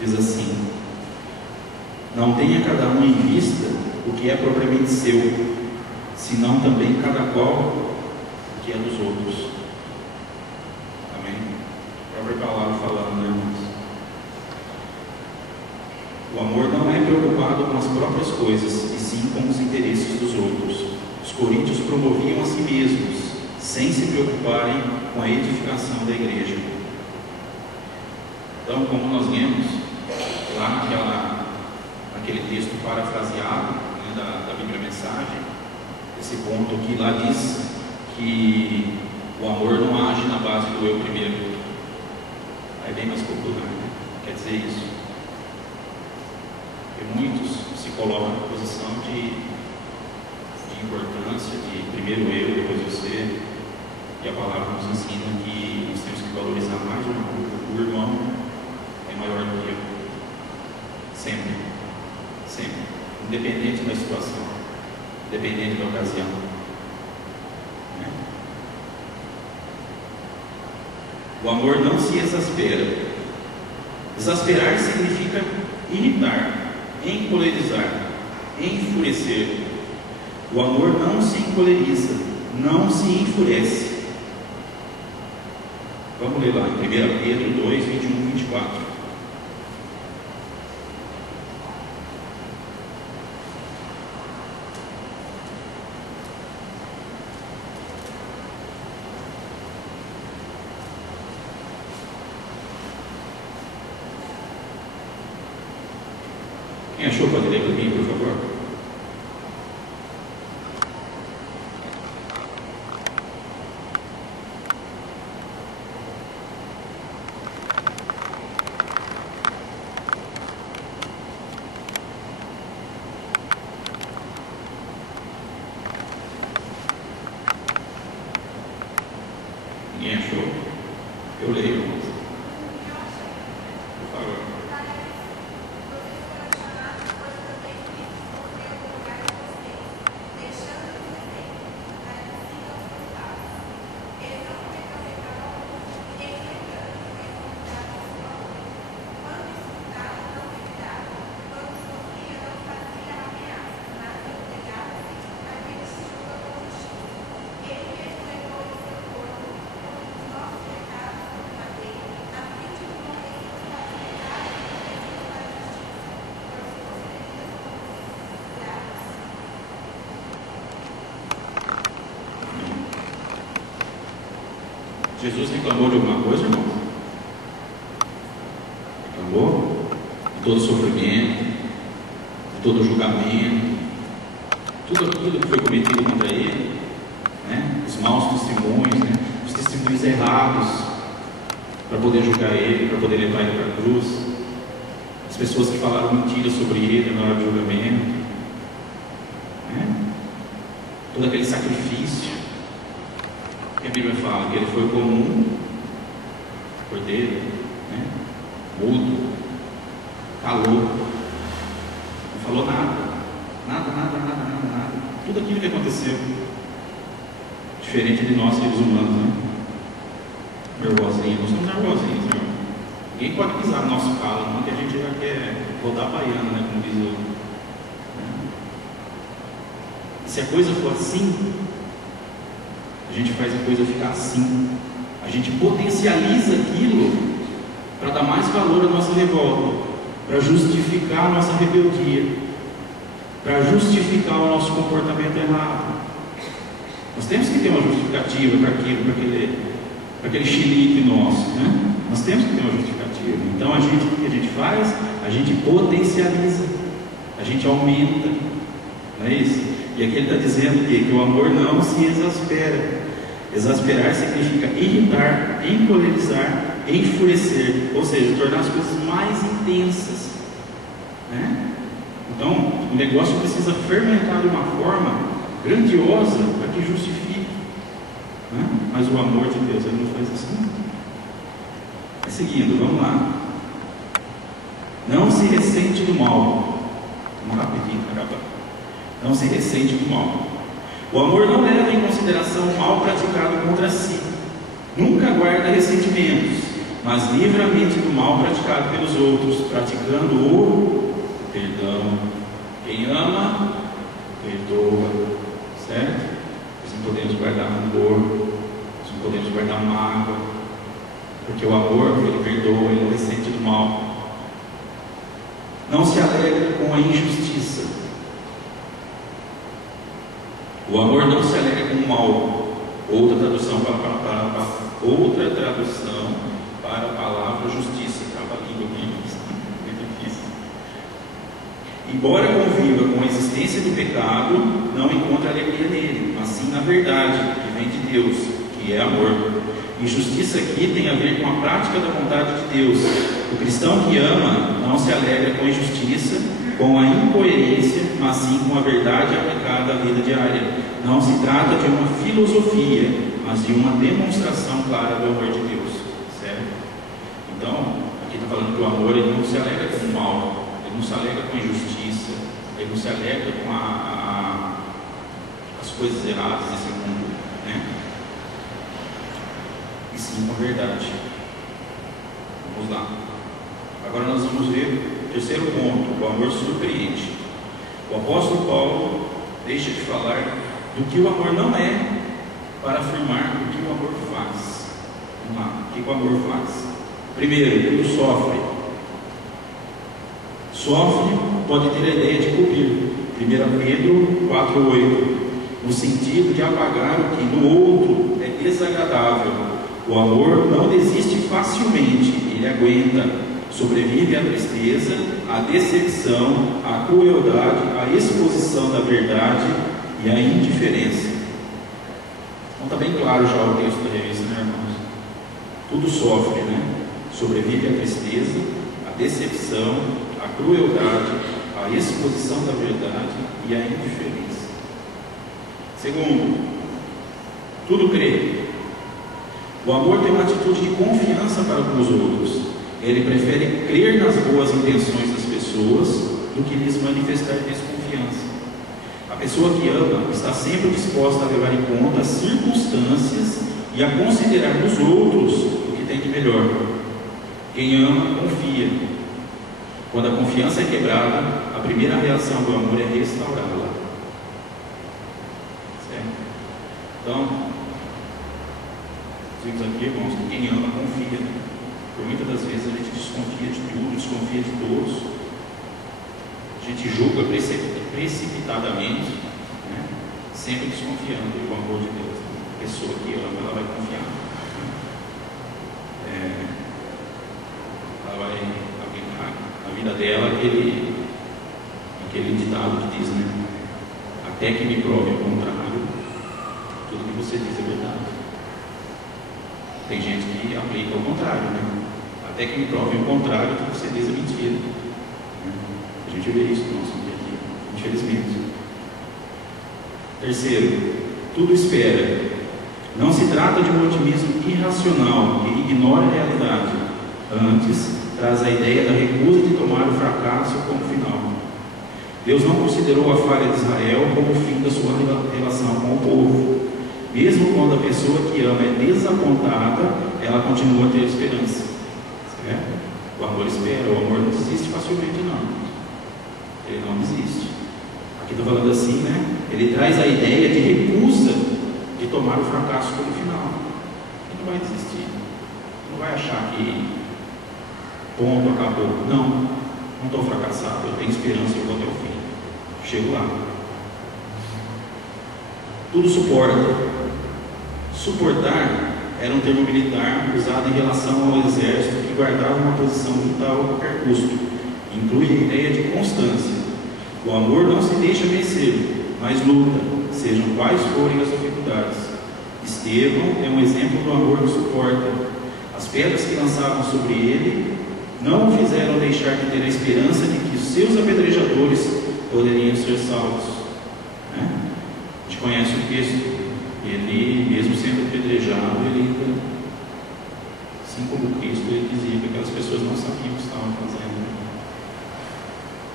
Diz assim: não tenha cada um em vista o que é propriamente seu, senão também cada qual o que é dos outros. Amém? A própria palavra falando, né, irmãos? O amor não é preocupado com as próprias coisas, e sim com os interesses dos outros. Os coríntios promoviam a si mesmos, sem se preocuparem com a edificação da igreja. Então, como nós lemos lá naquele texto parafraseado, né, da Bíblia Mensagem, esse ponto aqui lá diz que o amor não age na base do eu primeiro. É bem mais popular, né? Quer dizer isso. Porque muitos se colocam na posição de importância, de primeiro eu, depois você. E a palavra nos ensina que nós temos que valorizar mais o irmão, é maior do que eu. Sempre, sempre, independente da situação, independente da ocasião. O amor não se exaspera. Exasperar significa irritar, encolerizar, enfurecer. O amor não se encoleriza, não se enfurece. Vamos ler lá em 1 Pedro 2, 21 e 24. Quem achou pode ler para mim, por favor? Ninguém achou? Eu leio, irmãos. Por favor. Jesus reclamou de alguma coisa, irmão? Reclamou de todo sofrimento, de todo julgamento, tudo aquilo que foi cometido contra ele, né? Os maus testemunhos, né? Os testemunhos errados, para poder julgar ele, para poder levar ele para a cruz, as pessoas que falaram mentiras sobre ele na hora do julgamento, né? Todo aquele sacrifício. A Bíblia fala que ele foi comum, cordeiro, né? Mudo, calou, não falou nada. Tudo aquilo que aconteceu, diferente de nós seres humanos, né? Nervosinhos, nós somos nervosinhos, né? Ninguém pode pisar no nosso calo, não, que a gente já quer rodar baiano, né? Como diz o outro. Se a coisa for assim, a gente faz a coisa ficar assim, a gente potencializa aquilo para dar mais valor à nossa revolta, para justificar a nossa rebeldia, para justificar o nosso comportamento errado. Nós temos que ter uma justificativa para aquilo, para aquele chilique nosso, né? Nós temos que ter uma justificativa. Então o que a gente faz? A gente potencializa, a gente aumenta, não é isso? E aqui ele está dizendo que o amor não se exaspera. Exasperar significa irritar, encolerizar, enfurecer, ou seja, tornar as coisas mais intensas, né? Então, o negócio precisa fermentar de uma forma grandiosa para que justifique, né? Mas o amor de Deus, ele não faz assim. Seguindo, vamos lá. Não se ressente do mal. Vamos rapidinho para acabar. Não se ressente do mal. O amor não leva em consideração o mal praticado contra si. Nunca guarda ressentimentos, mas livra a mente do mal praticado pelos outros, praticando o perdão. Quem ama, perdoa. Certo? Nós não podemos guardar rancor, nós não podemos guardar mágoa, porque o amor, ele perdoa, ele não ressente do mal. Não se alegra com a injustiça. O amor não se alegra com o mal. Outra tradução para a palavra justiça. Acaba a língua aqui, é difícil. Embora conviva com a existência do pecado, não encontra alegria nele, mas sim na verdade que vem de Deus, que é amor. Injustiça aqui tem a ver com a prática da vontade de Deus. O cristão que ama não se alegra com a injustiça, com a incoerência, mas sim com a verdade aplicada à vida diária. Não se trata de uma filosofia, mas de uma demonstração clara do amor de Deus, certo? Então, aqui está falando que o amor ele não se alegra com o mal, ele não se alegra com a injustiça, ele não se alegra com as coisas erradas desse mundo, né? E sim com a verdade. Vamos lá. Agora nós vamos ver o terceiro ponto: o amor surpreende. O apóstolo Paulo deixa de falar do que o amor não é para afirmar o que o amor faz. Vamos lá, o que o amor faz? Primeiro, ele sofre. Sofre pode ter a ideia de cobrir. 1 Pedro 4,8, no sentido de apagar o que no outro é desagradável. O amor não desiste facilmente, ele aguenta. Sobrevive à tristeza, à decepção, à crueldade, à exposição da verdade e à indiferença. Então está bem claro já o texto da revista, né, irmãos? Tudo sofre, né? Sobrevive à tristeza, à decepção, à crueldade, à exposição da verdade e à indiferença. Segundo, tudo crê. O amor tem uma atitude de confiança para com os outros. Ele prefere crer nas boas intenções das pessoas do que lhes manifestar desconfiança. A pessoa que ama está sempre disposta a levar em conta as circunstâncias e a considerar nos outros o que tem de melhor. Quem ama, confia. Quando a confiança é quebrada, a primeira reação do amor é restaurá-la. Certo? Então, vimos aqui, irmãos, que quem ama, confia. Por muitas das vezes a gente desconfia de tudo, desconfia de todos, a gente julga precipitadamente, né? Sempre desconfiando do amor de Deus. A pessoa que ama, ela vai confiar, ela vai aplicar na vida dela aquele ditado que diz, né? Até que me prove o contrário, tudo que você diz é verdade. Tem gente que aplica o contrário, né? Até que me prove o contrário, que você diz é mentira. A gente vê isso no nosso dia a dia, infelizmente. Terceiro, tudo espera. Não se trata de um otimismo irracional que ignora a realidade. Antes, traz a ideia da recusa de tomar o fracasso como final. Deus não considerou a falha de Israel como o fim da sua relação com o povo. Mesmo quando a pessoa que ama é desapontada, ela continua a ter esperança. Certo? O amor espera, o amor não desiste facilmente, não. Ele não desiste. Aqui está falando assim, né? Ele traz a ideia de recusa de tomar o fracasso como final. Ele não vai desistir. Não vai achar que ponto, acabou. Não estou fracassado, eu tenho esperança, eu vou até o fim. Chego lá. Tudo suporta. Suportar era um termo militar usado em relação ao exército que guardava uma posição vital a qualquer custo. Inclui a ideia de constância. O amor não se deixa vencer, mas luta, sejam quais forem as dificuldades. Estevão é um exemplo do amor que suporta. As pedras que lançavam sobre ele não o fizeram deixar de ter a esperança de que os seus apedrejadores poderiam ser salvos. A gente conhece o texto. Ele, mesmo sendo apedrejado, ele ainda, assim como Cristo, ele dizia que aquelas pessoas não sabiam o que estavam fazendo.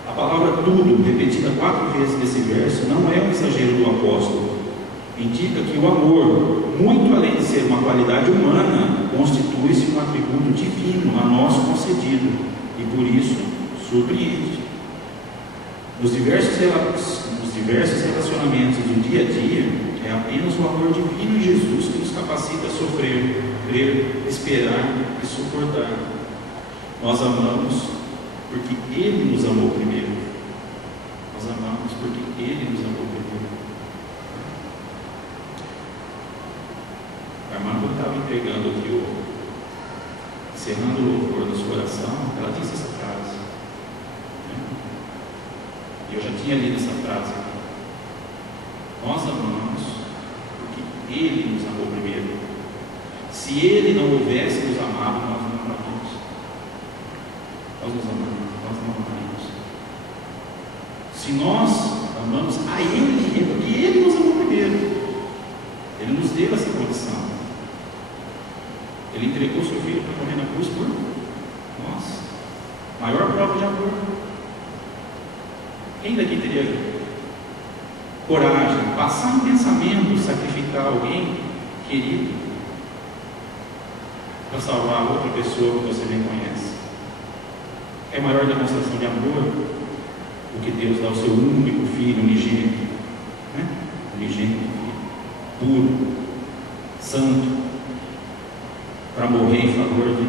A palavra tudo, repetida 4 vezes nesse verso, não é um exagero do apóstolo. Indica que o amor, muito além de ser uma qualidade humana, constitui-se um atributo divino a nós concedido, e por isso surpreende. Nos diversos relacionamentos do dia a dia, é apenas o amor divino em Jesus que nos capacita a sofrer, crer, esperar e suportar. Nós amamos porque Ele nos amou primeiro. Nós amamos porque Ele nos amou primeiro. A irmã, quando estava entregando aqui, encerrando o louvor da sua oração, ela disse essa frase. E eu já tinha lido essa frase aqui. Nós amamos porque Ele nos amou primeiro. Se Ele não houvesse nos amado, nós não amaríamos. Nós nos amamos, nós não amaríamos. Se nós amamos a Ele, porque Ele nos amou primeiro, Ele nos deu essa condição. Ele entregou seu filho para morrer na cruz por nós. Maior prova de amor. Quem daqui teria coragem, passar um pensamento, sacrificar alguém querido para salvar outra pessoa que você nem conhece? É maior demonstração de amor do que Deus dá o seu único filho unigênito, né? Unigênito, puro, santo, para morrer em favor de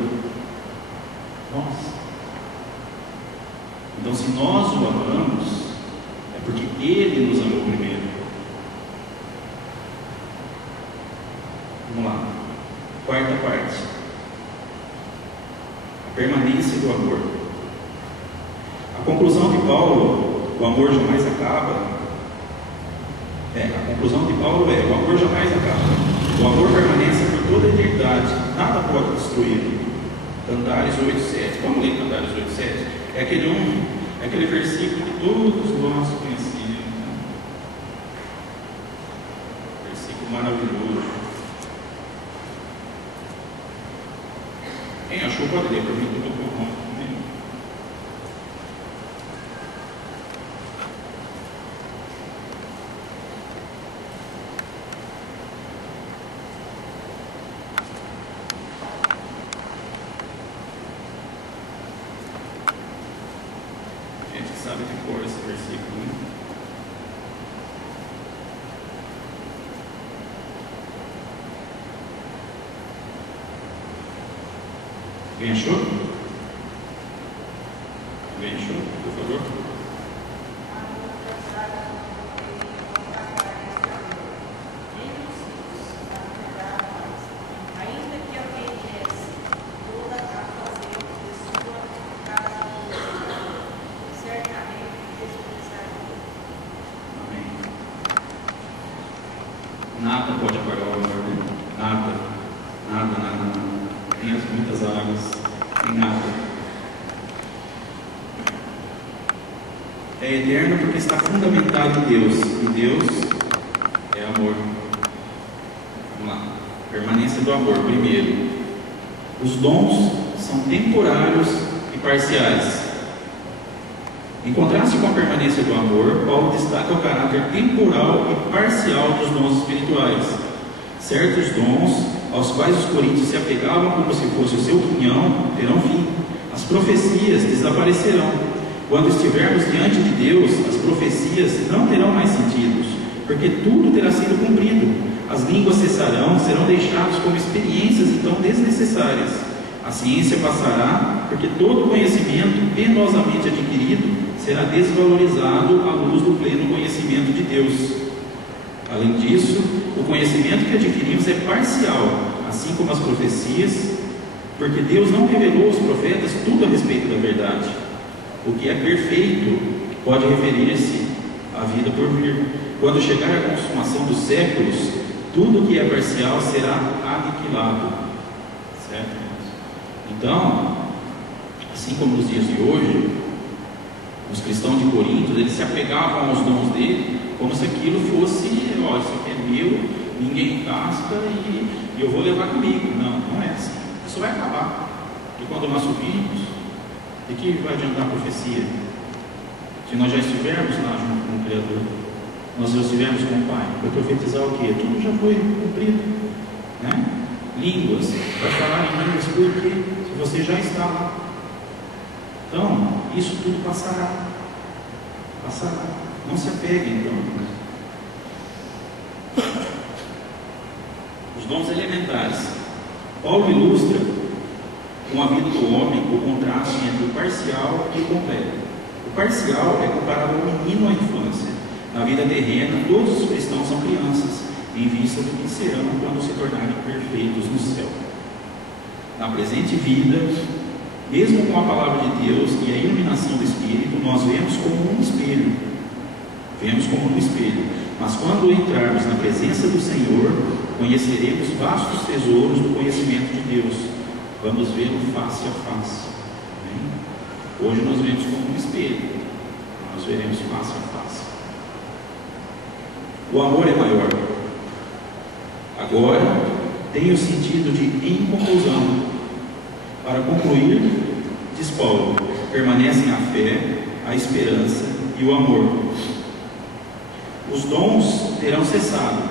nós. Então, se nós o amamos, é porque Ele nos amou primeiro. Vamos lá. Quarta parte. A permanência do amor. A conclusão de Paulo, o amor jamais acaba. A conclusão de Paulo é: o amor jamais acaba. O amor permanece por toda a eternidade. Nada pode destruí-lo. Cantares 8:7. Vamos ler Cantares 8:7. É aquele versículo que todos nós conhecemos. Versículo maravilhoso. Quem achou pode ler para mim, que eu estou com fome. Sabe de cor esse versículo, né? Alguém achou? Alguém achou? Por favor. Nada pode apagar o amor, né? Nada. Nem as muitas águas, nem nada. É eterno porque está fundamentado em Deus, e Deus é amor. Vamos lá. Permanência do amor. Primeiro, os dons são temporários e parciais. Em contraste com a permanência do amor, Paulo destaca o caráter temporal e parcial dos dons espirituais. Certos dons, aos quais os coríntios se apegavam como se fosse o seu quinhão, terão fim. As profecias desaparecerão. Quando estivermos diante de Deus, as profecias não terão mais sentidos, porque tudo terá sido cumprido. As línguas cessarão, serão deixadas como experiências então desnecessárias. A ciência passará, porque todo conhecimento penosamente adquirido será desvalorizado à luz do pleno conhecimento de Deus. Além disso, o conhecimento que adquirimos é parcial, assim como as profecias, porque Deus não revelou aos profetas tudo a respeito da verdade. O que é perfeito pode referir-se à vida por vir. Quando chegar a consumação dos séculos, tudo que é parcial será aniquilado. Certo? Então, assim como nos dias de hoje, os cristãos de Corinto, eles se apegavam aos dons dele como se aquilo fosse, ó, isso aqui é meu, ninguém casca e eu vou levar comigo. Não é assim. Isso vai acabar. E quando nós subirmos, de que vai adiantar a profecia? Se nós já estivermos lá junto com o Criador, nós já estivermos com o Pai, para profetizar o quê? Tudo já foi cumprido, né? Línguas, para falar em línguas, porque se você já está lá. Então, isso tudo passará. Não se apegue, então. Os dons elementares. Paulo ilustra com a vida do homem o contraste entre o parcial e o completo. O parcial é comparado ao menino à infância. Na vida terrena, todos os cristãos são crianças, em vista do que serão quando se tornarem perfeitos no céu. Na presente vida, mesmo com a palavra de Deus e a iluminação do Espírito, nós vemos como um espelho. Mas quando entrarmos na presença do Senhor, conheceremos vastos tesouros do conhecimento de Deus. Vamos vê-lo face a face. Amém? Hoje nós vemos como um espelho, nós veremos face a face. O amor é maior. Agora, tem o sentido de em conclusão. Para concluir, diz Paulo, permanecem a fé, a esperança e o amor. Os dons terão cessado,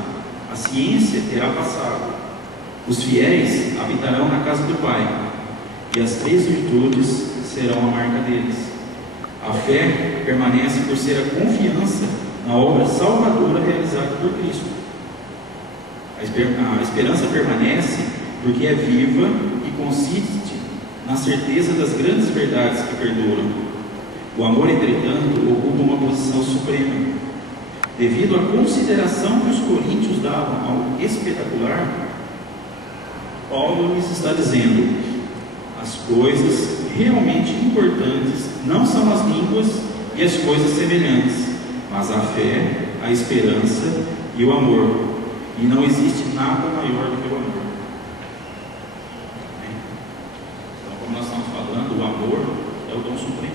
a ciência terá passado, os fiéis habitarão na casa do Pai, e as 3 virtudes serão a marca deles. A fé permanece por ser a confiança na obra salvadora realizada por Cristo. A esperança permanece porque é viva e consiste na certeza das grandes verdades que perduram. O amor, entretanto, ocupa uma posição suprema. Devido à consideração que os coríntios davam ao espetacular, Paulo lhes está dizendo: as coisas realmente importantes não são as línguas e as coisas semelhantes, mas a fé, a esperança e o amor. E não existe nada maior do que o amor. Então, como nós estamos falando, o amor é o dom supremo,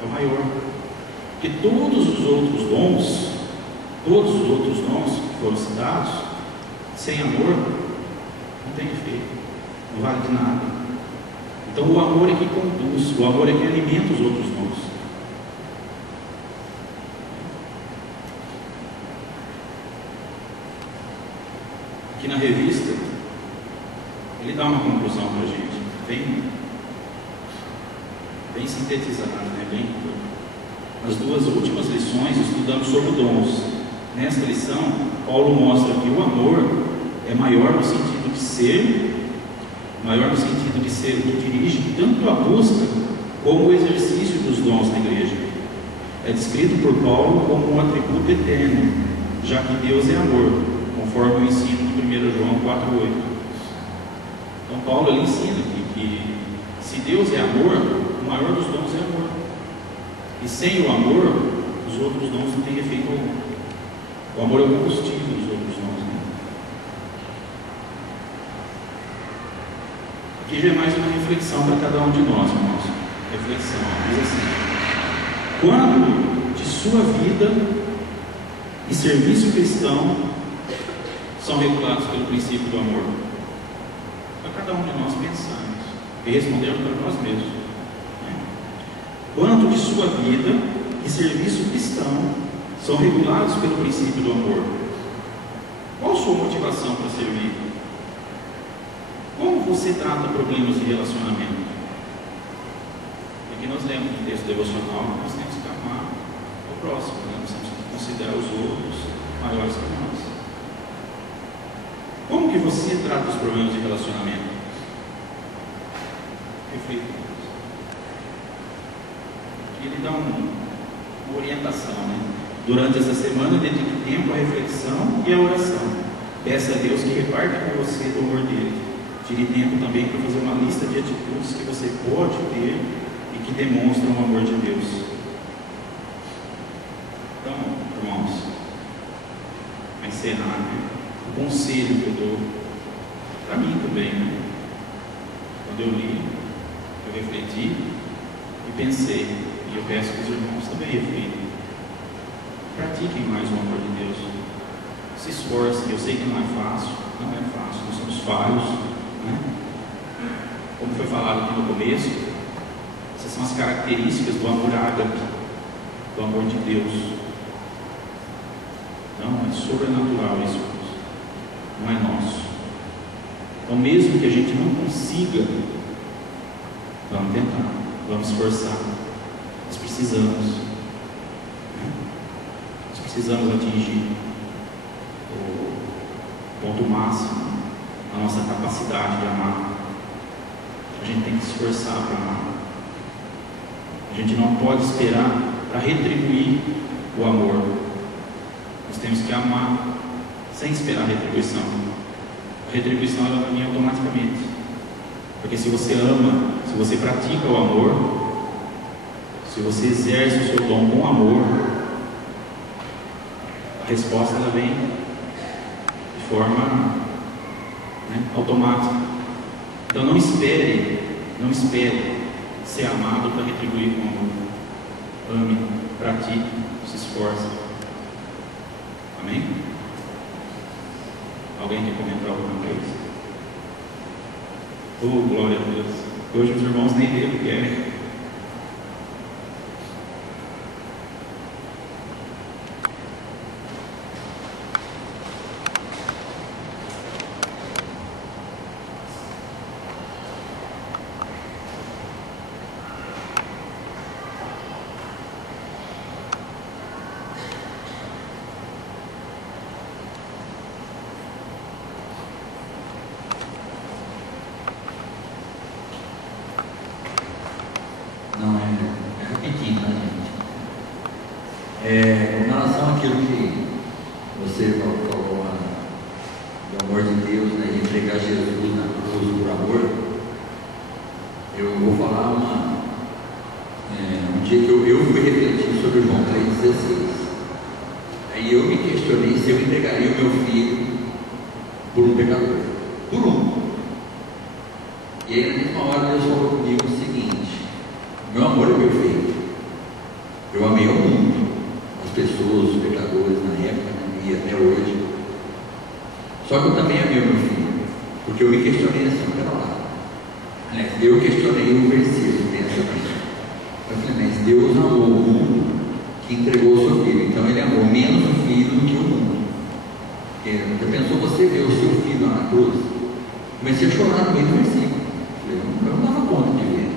é o maior. Porque todos os outros dons que foram citados, sem amor, não tem efeito, não vale de nada. Então o amor é que conduz, o amor é que alimenta os outros dons. Aqui na revista, ele dá uma conclusão para a gente, bem sintetizada, né? Nas 2 últimas lições estudamos sobre dons. Nesta lição, Paulo mostra que o amor é maior no sentido de ser, que dirige tanto a busca como o exercício dos dons na igreja. É descrito por Paulo como um atributo eterno, já que Deus é amor, conforme o ensino de 1 João 4,8. Então Paulo ele ensina que se Deus é amor, o maior dos dons é amor. E sem o amor, os outros dons não têm efeito algum. O amor é o combustível dos outros dons, né? Aqui já é mais uma reflexão para cada um de nós, irmãos. Reflexão, diz assim: quando de sua vida e serviço cristão são regulados pelo princípio do amor? Para cada um de nós pensarmos e respondermos para nós mesmos, né? Quanto de sua vida e serviço cristão são regulados pelo princípio do amor? Qual sua motivação para servir? Como você trata problemas de relacionamento? Aqui nós lemos no texto devocional que nós temos que amar o próximo, né? Nós temos que considerar os outros maiores que nós. Como que você trata os problemas de relacionamento? Reflita. Aqui ele dá uma orientação, né? Durante essa semana, dedique tempo à reflexão e à oração. Peça a Deus que reparta com você do amor dele. Tire tempo também para fazer uma lista de atitudes que você pode ter e que demonstram o amor de Deus. Então, irmãos, para encerrar, né? O conselho que eu dou para mim também, né? Quando eu li, eu refleti e pensei, e eu peço que os irmãos também reflitam. Pratiquem mais o amor de Deus. Se esforcem. Eu sei que não é fácil, nós somos falhos, né? Como foi falado aqui no começo, essas são as características do amor ágape, do amor de Deus. Não, é sobrenatural isso, não é nosso. Então, mesmo que a gente não consiga, vamos tentar, vamos esforçar. Nós precisamos. Precisamos atingir o ponto máximo da nossa capacidade de amar. A gente tem que se esforçar para amar. A gente não pode esperar para retribuir o amor. Nós temos que amar sem esperar a retribuição. A retribuição ela vem automaticamente. Porque se você ama, se você pratica o amor, se você exerce o seu dom com amor, a resposta ela vem de forma, né, automática. Então não espere ser amado para retribuir com amor. Ame, pratique, se esforce. Amém? Alguém quer comentar alguma coisa? Oh, glória a Deus! Hoje os irmãos nem leram o que é. Não, é rapidinho, tá, gente? Com relação àquilo que você falou, do amor de Deus, né, de entregar Jesus na cruz por amor, eu vou falar um dia que eu fui refletir sobre João 3,16. Aí eu me questionei se eu entregaria o meu filho por um pecador, por um. E aí na mesma hora Deus falou comigo o seguinte: meu amor é perfeito. Eu amei ao mundo, as pessoas, os pecadores na época, né, e até hoje. Só que eu também amei o meu filho, porque eu me questionei assim, pera lá. Eu questionei o versículo, pensamento. Eu falei, mas Deus amou o mundo que entregou o seu filho, então Ele amou menos o filho do que o mundo. Já pensou você ver o seu filho lá na cruz? Comecei a chorar no meio do versículo. Eu não dava conta de ver.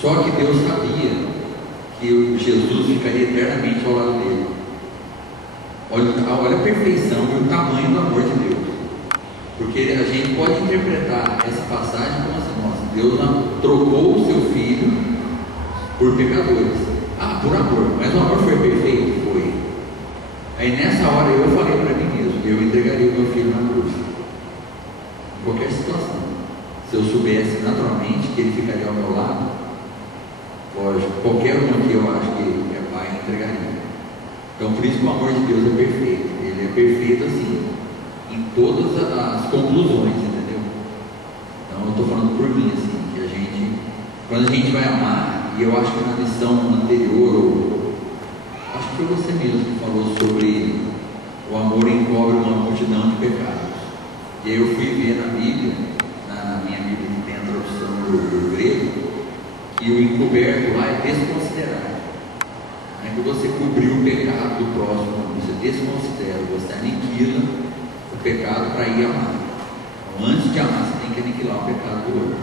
Só que Deus sabia que Jesus ficaria eternamente ao lado dele. Olha a perfeição e o tamanho do amor de Deus. Porque a gente pode interpretar essa passagem como assim: nossa, Deus trocou o seu filho por pecadores. Por amor. Mas o amor foi perfeito? Foi. Aí nessa hora eu falei para mim mesmo: eu entregaria o meu filho na cruz. Em qualquer situação. Se eu soubesse naturalmente que ele ficaria ao meu lado, lógico, qualquer um que eu acho que é pai entregaria. Então por isso que o amor de Deus é perfeito. Ele é perfeito assim, em todas as conclusões, entendeu? Então eu estou falando por mim assim, que a gente, quando a gente vai amar, e eu acho que na lição anterior, acho que foi você mesmo que falou sobre o amor encobre uma multidão de pecados. E aí eu fui ver na Bíblia, na minha Bíblia que tem a tradução do grego, que o encoberto lá é desconsiderar. Quando você cobriu o pecado do próximo, você desconsidera, você aniquila o pecado para ir amar. Então, antes de amar, você tem que aniquilar o pecado do outro.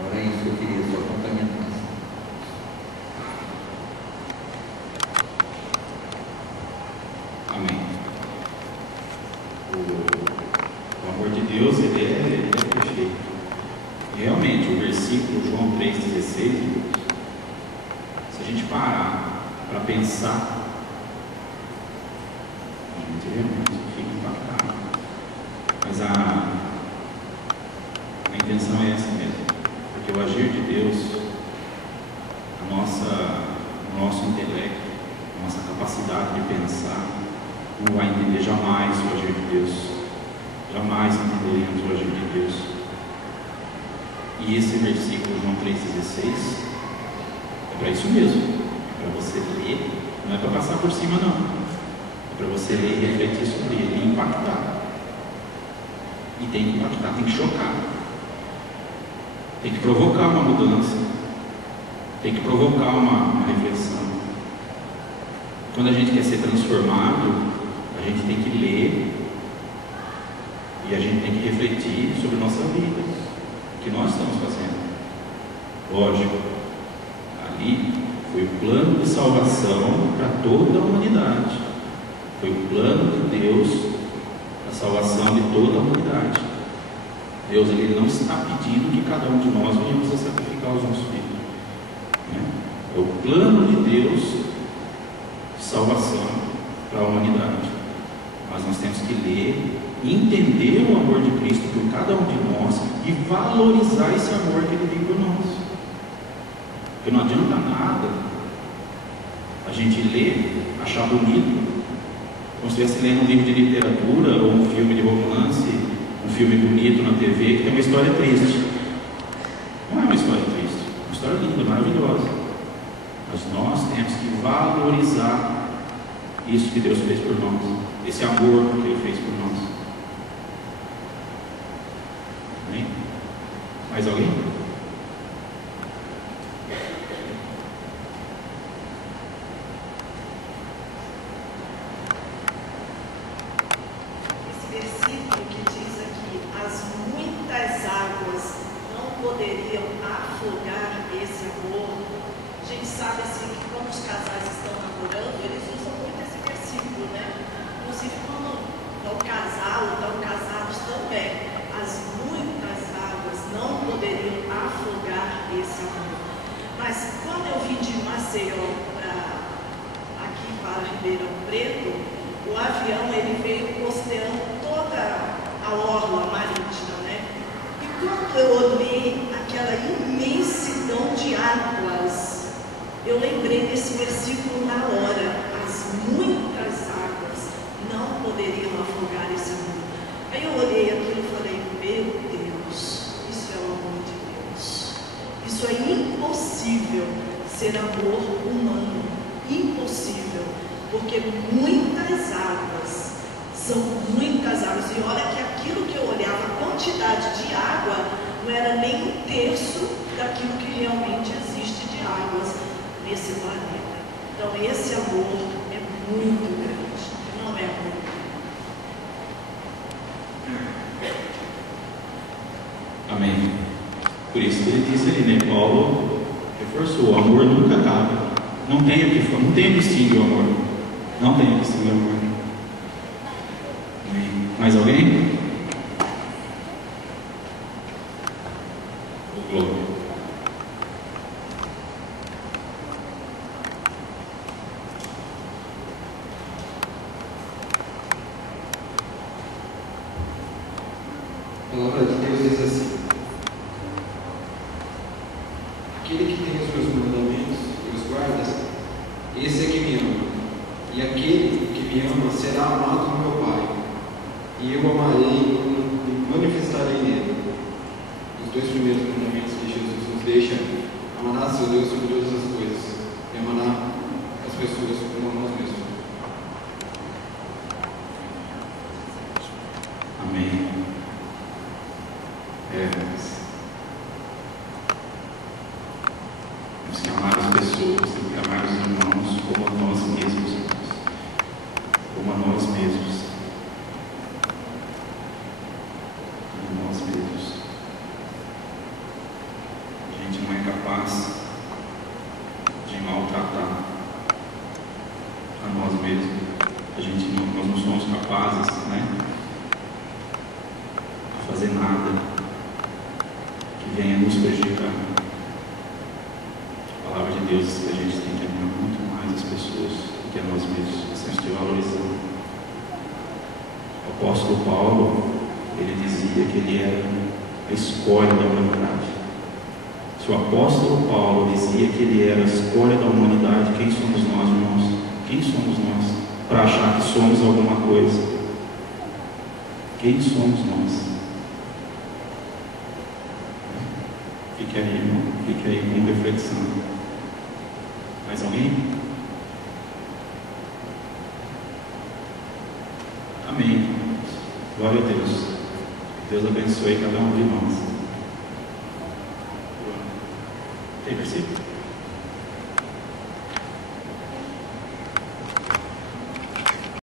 Agora é isso que eu queria só complementar. Amém. O amor de Deus, ele é perfeito. Realmente, o versículo João 3,16, se a gente parar para pensar, a gente realmente fica impactado. Mas a intenção é essa mesmo, porque o agir de Deus, o nosso intelecto, a nossa capacidade de pensar, não vai entender jamais o agir de Deus. Jamais entenderemos o agir de Deus. E esse versículo, João 3,16, é para isso mesmo. É para você ler, não é para passar por cima não. É para você ler e refletir sobre ele e impactar. E tem que impactar, tem que chocar. Tem que provocar uma mudança. Tem que provocar uma reflexão. Quando a gente quer ser transformado, a gente tem que ler e a gente tem que refletir sobre nossa vida, o que nós estamos fazendo. Lógico, ali foi o plano de salvação para toda a humanidade. Foi o plano de Deus a salvação de toda a humanidade. Deus, ele não está pedindo que cada um de nós venhamos a sacrificar os nossos filhos. É o plano de Deus de salvação para a humanidade. Mas nós temos que ler, entender o amor de Cristo por cada um de nós e valorizar esse amor que ele tem por nós. Porque não adianta nada a gente ler, achar bonito, como se estivesse lendo um livro de literatura ou um filme de romance, um filme bonito na TV que tem uma história triste. Não é uma história triste, é uma história linda, maravilhosa. Mas nós temos que valorizar isso que Deus fez por nós, esse amor que Ele fez por nós. Mais alguém? Esse versículo que diz aqui: as muitas águas não poderiam afogar esse amor. A gente sabe assim que quando os casais estão namorando, eles usam muito esse versículo, né? Inclusive quando vão casar ou estão casados também. As muitas águas não poderiam afogar esse amor. Mas quando eu vim de Maceió aqui para Ribeirão Preto, o avião ele veio costeando toda a orla marítima, né? E quando eu olhei aquela imensidão de águas, eu lembrei desse versículo na hora: as muitas águas não poderiam afogar esse amor. Aí eu olhei aquilo e falei: meu Deus, isso é o amor de Deus. Isso é impossível ser amor humano, impossível, porque muitas águas, são muitas águas. E olha que aquilo que eu olhava, a quantidade de água, não era nem 1/3 daquilo que realmente existe de águas nesse planeta. Então esse amor é muito grande, não é amor. Amém. Por isso que ele disse ali, né? Paulo reforçou: o amor nunca acaba. Não tem o que extinguir o amor. Não tem o que extinguir o amor. Amém. Mais alguém? O Globo. A palavra de Deus diz assim: aquele que tem os meus mandamentos e os guarda, esse é que me ama. E aquele que me ama será amado do meu Pai, e eu amarei e manifestarei nele. Os 2 primeiros mandamentos que Jesus nos deixa: amarás seu Deus sobre todas as coisas e amarás as pessoas como a nós mesmos. Amém. Temos que amar as pessoas, temos que amar os irmãos como a nós mesmos, irmãos. Como a nós mesmos. Como a nós mesmos. A gente não é capaz de maltratar a nós mesmos. Nós não somos capazes, né, de fazer nada que venha nos prejudicar. A palavra de Deus diz que a gente tem que amar muito mais as pessoas do que a nós mesmos. Nós temos que valorizar. O apóstolo Paulo, ele dizia que ele era a escória da humanidade. Se o apóstolo Paulo dizia que ele era a escória da humanidade, quem somos nós, irmãos? Quem somos nós para achar que somos alguma coisa? Quem somos nós? Fique aí, irmão. Fique aí com reflexão. Mais alguém? Amém. Glória a Deus. Deus abençoe cada um de nós. Tem versículo?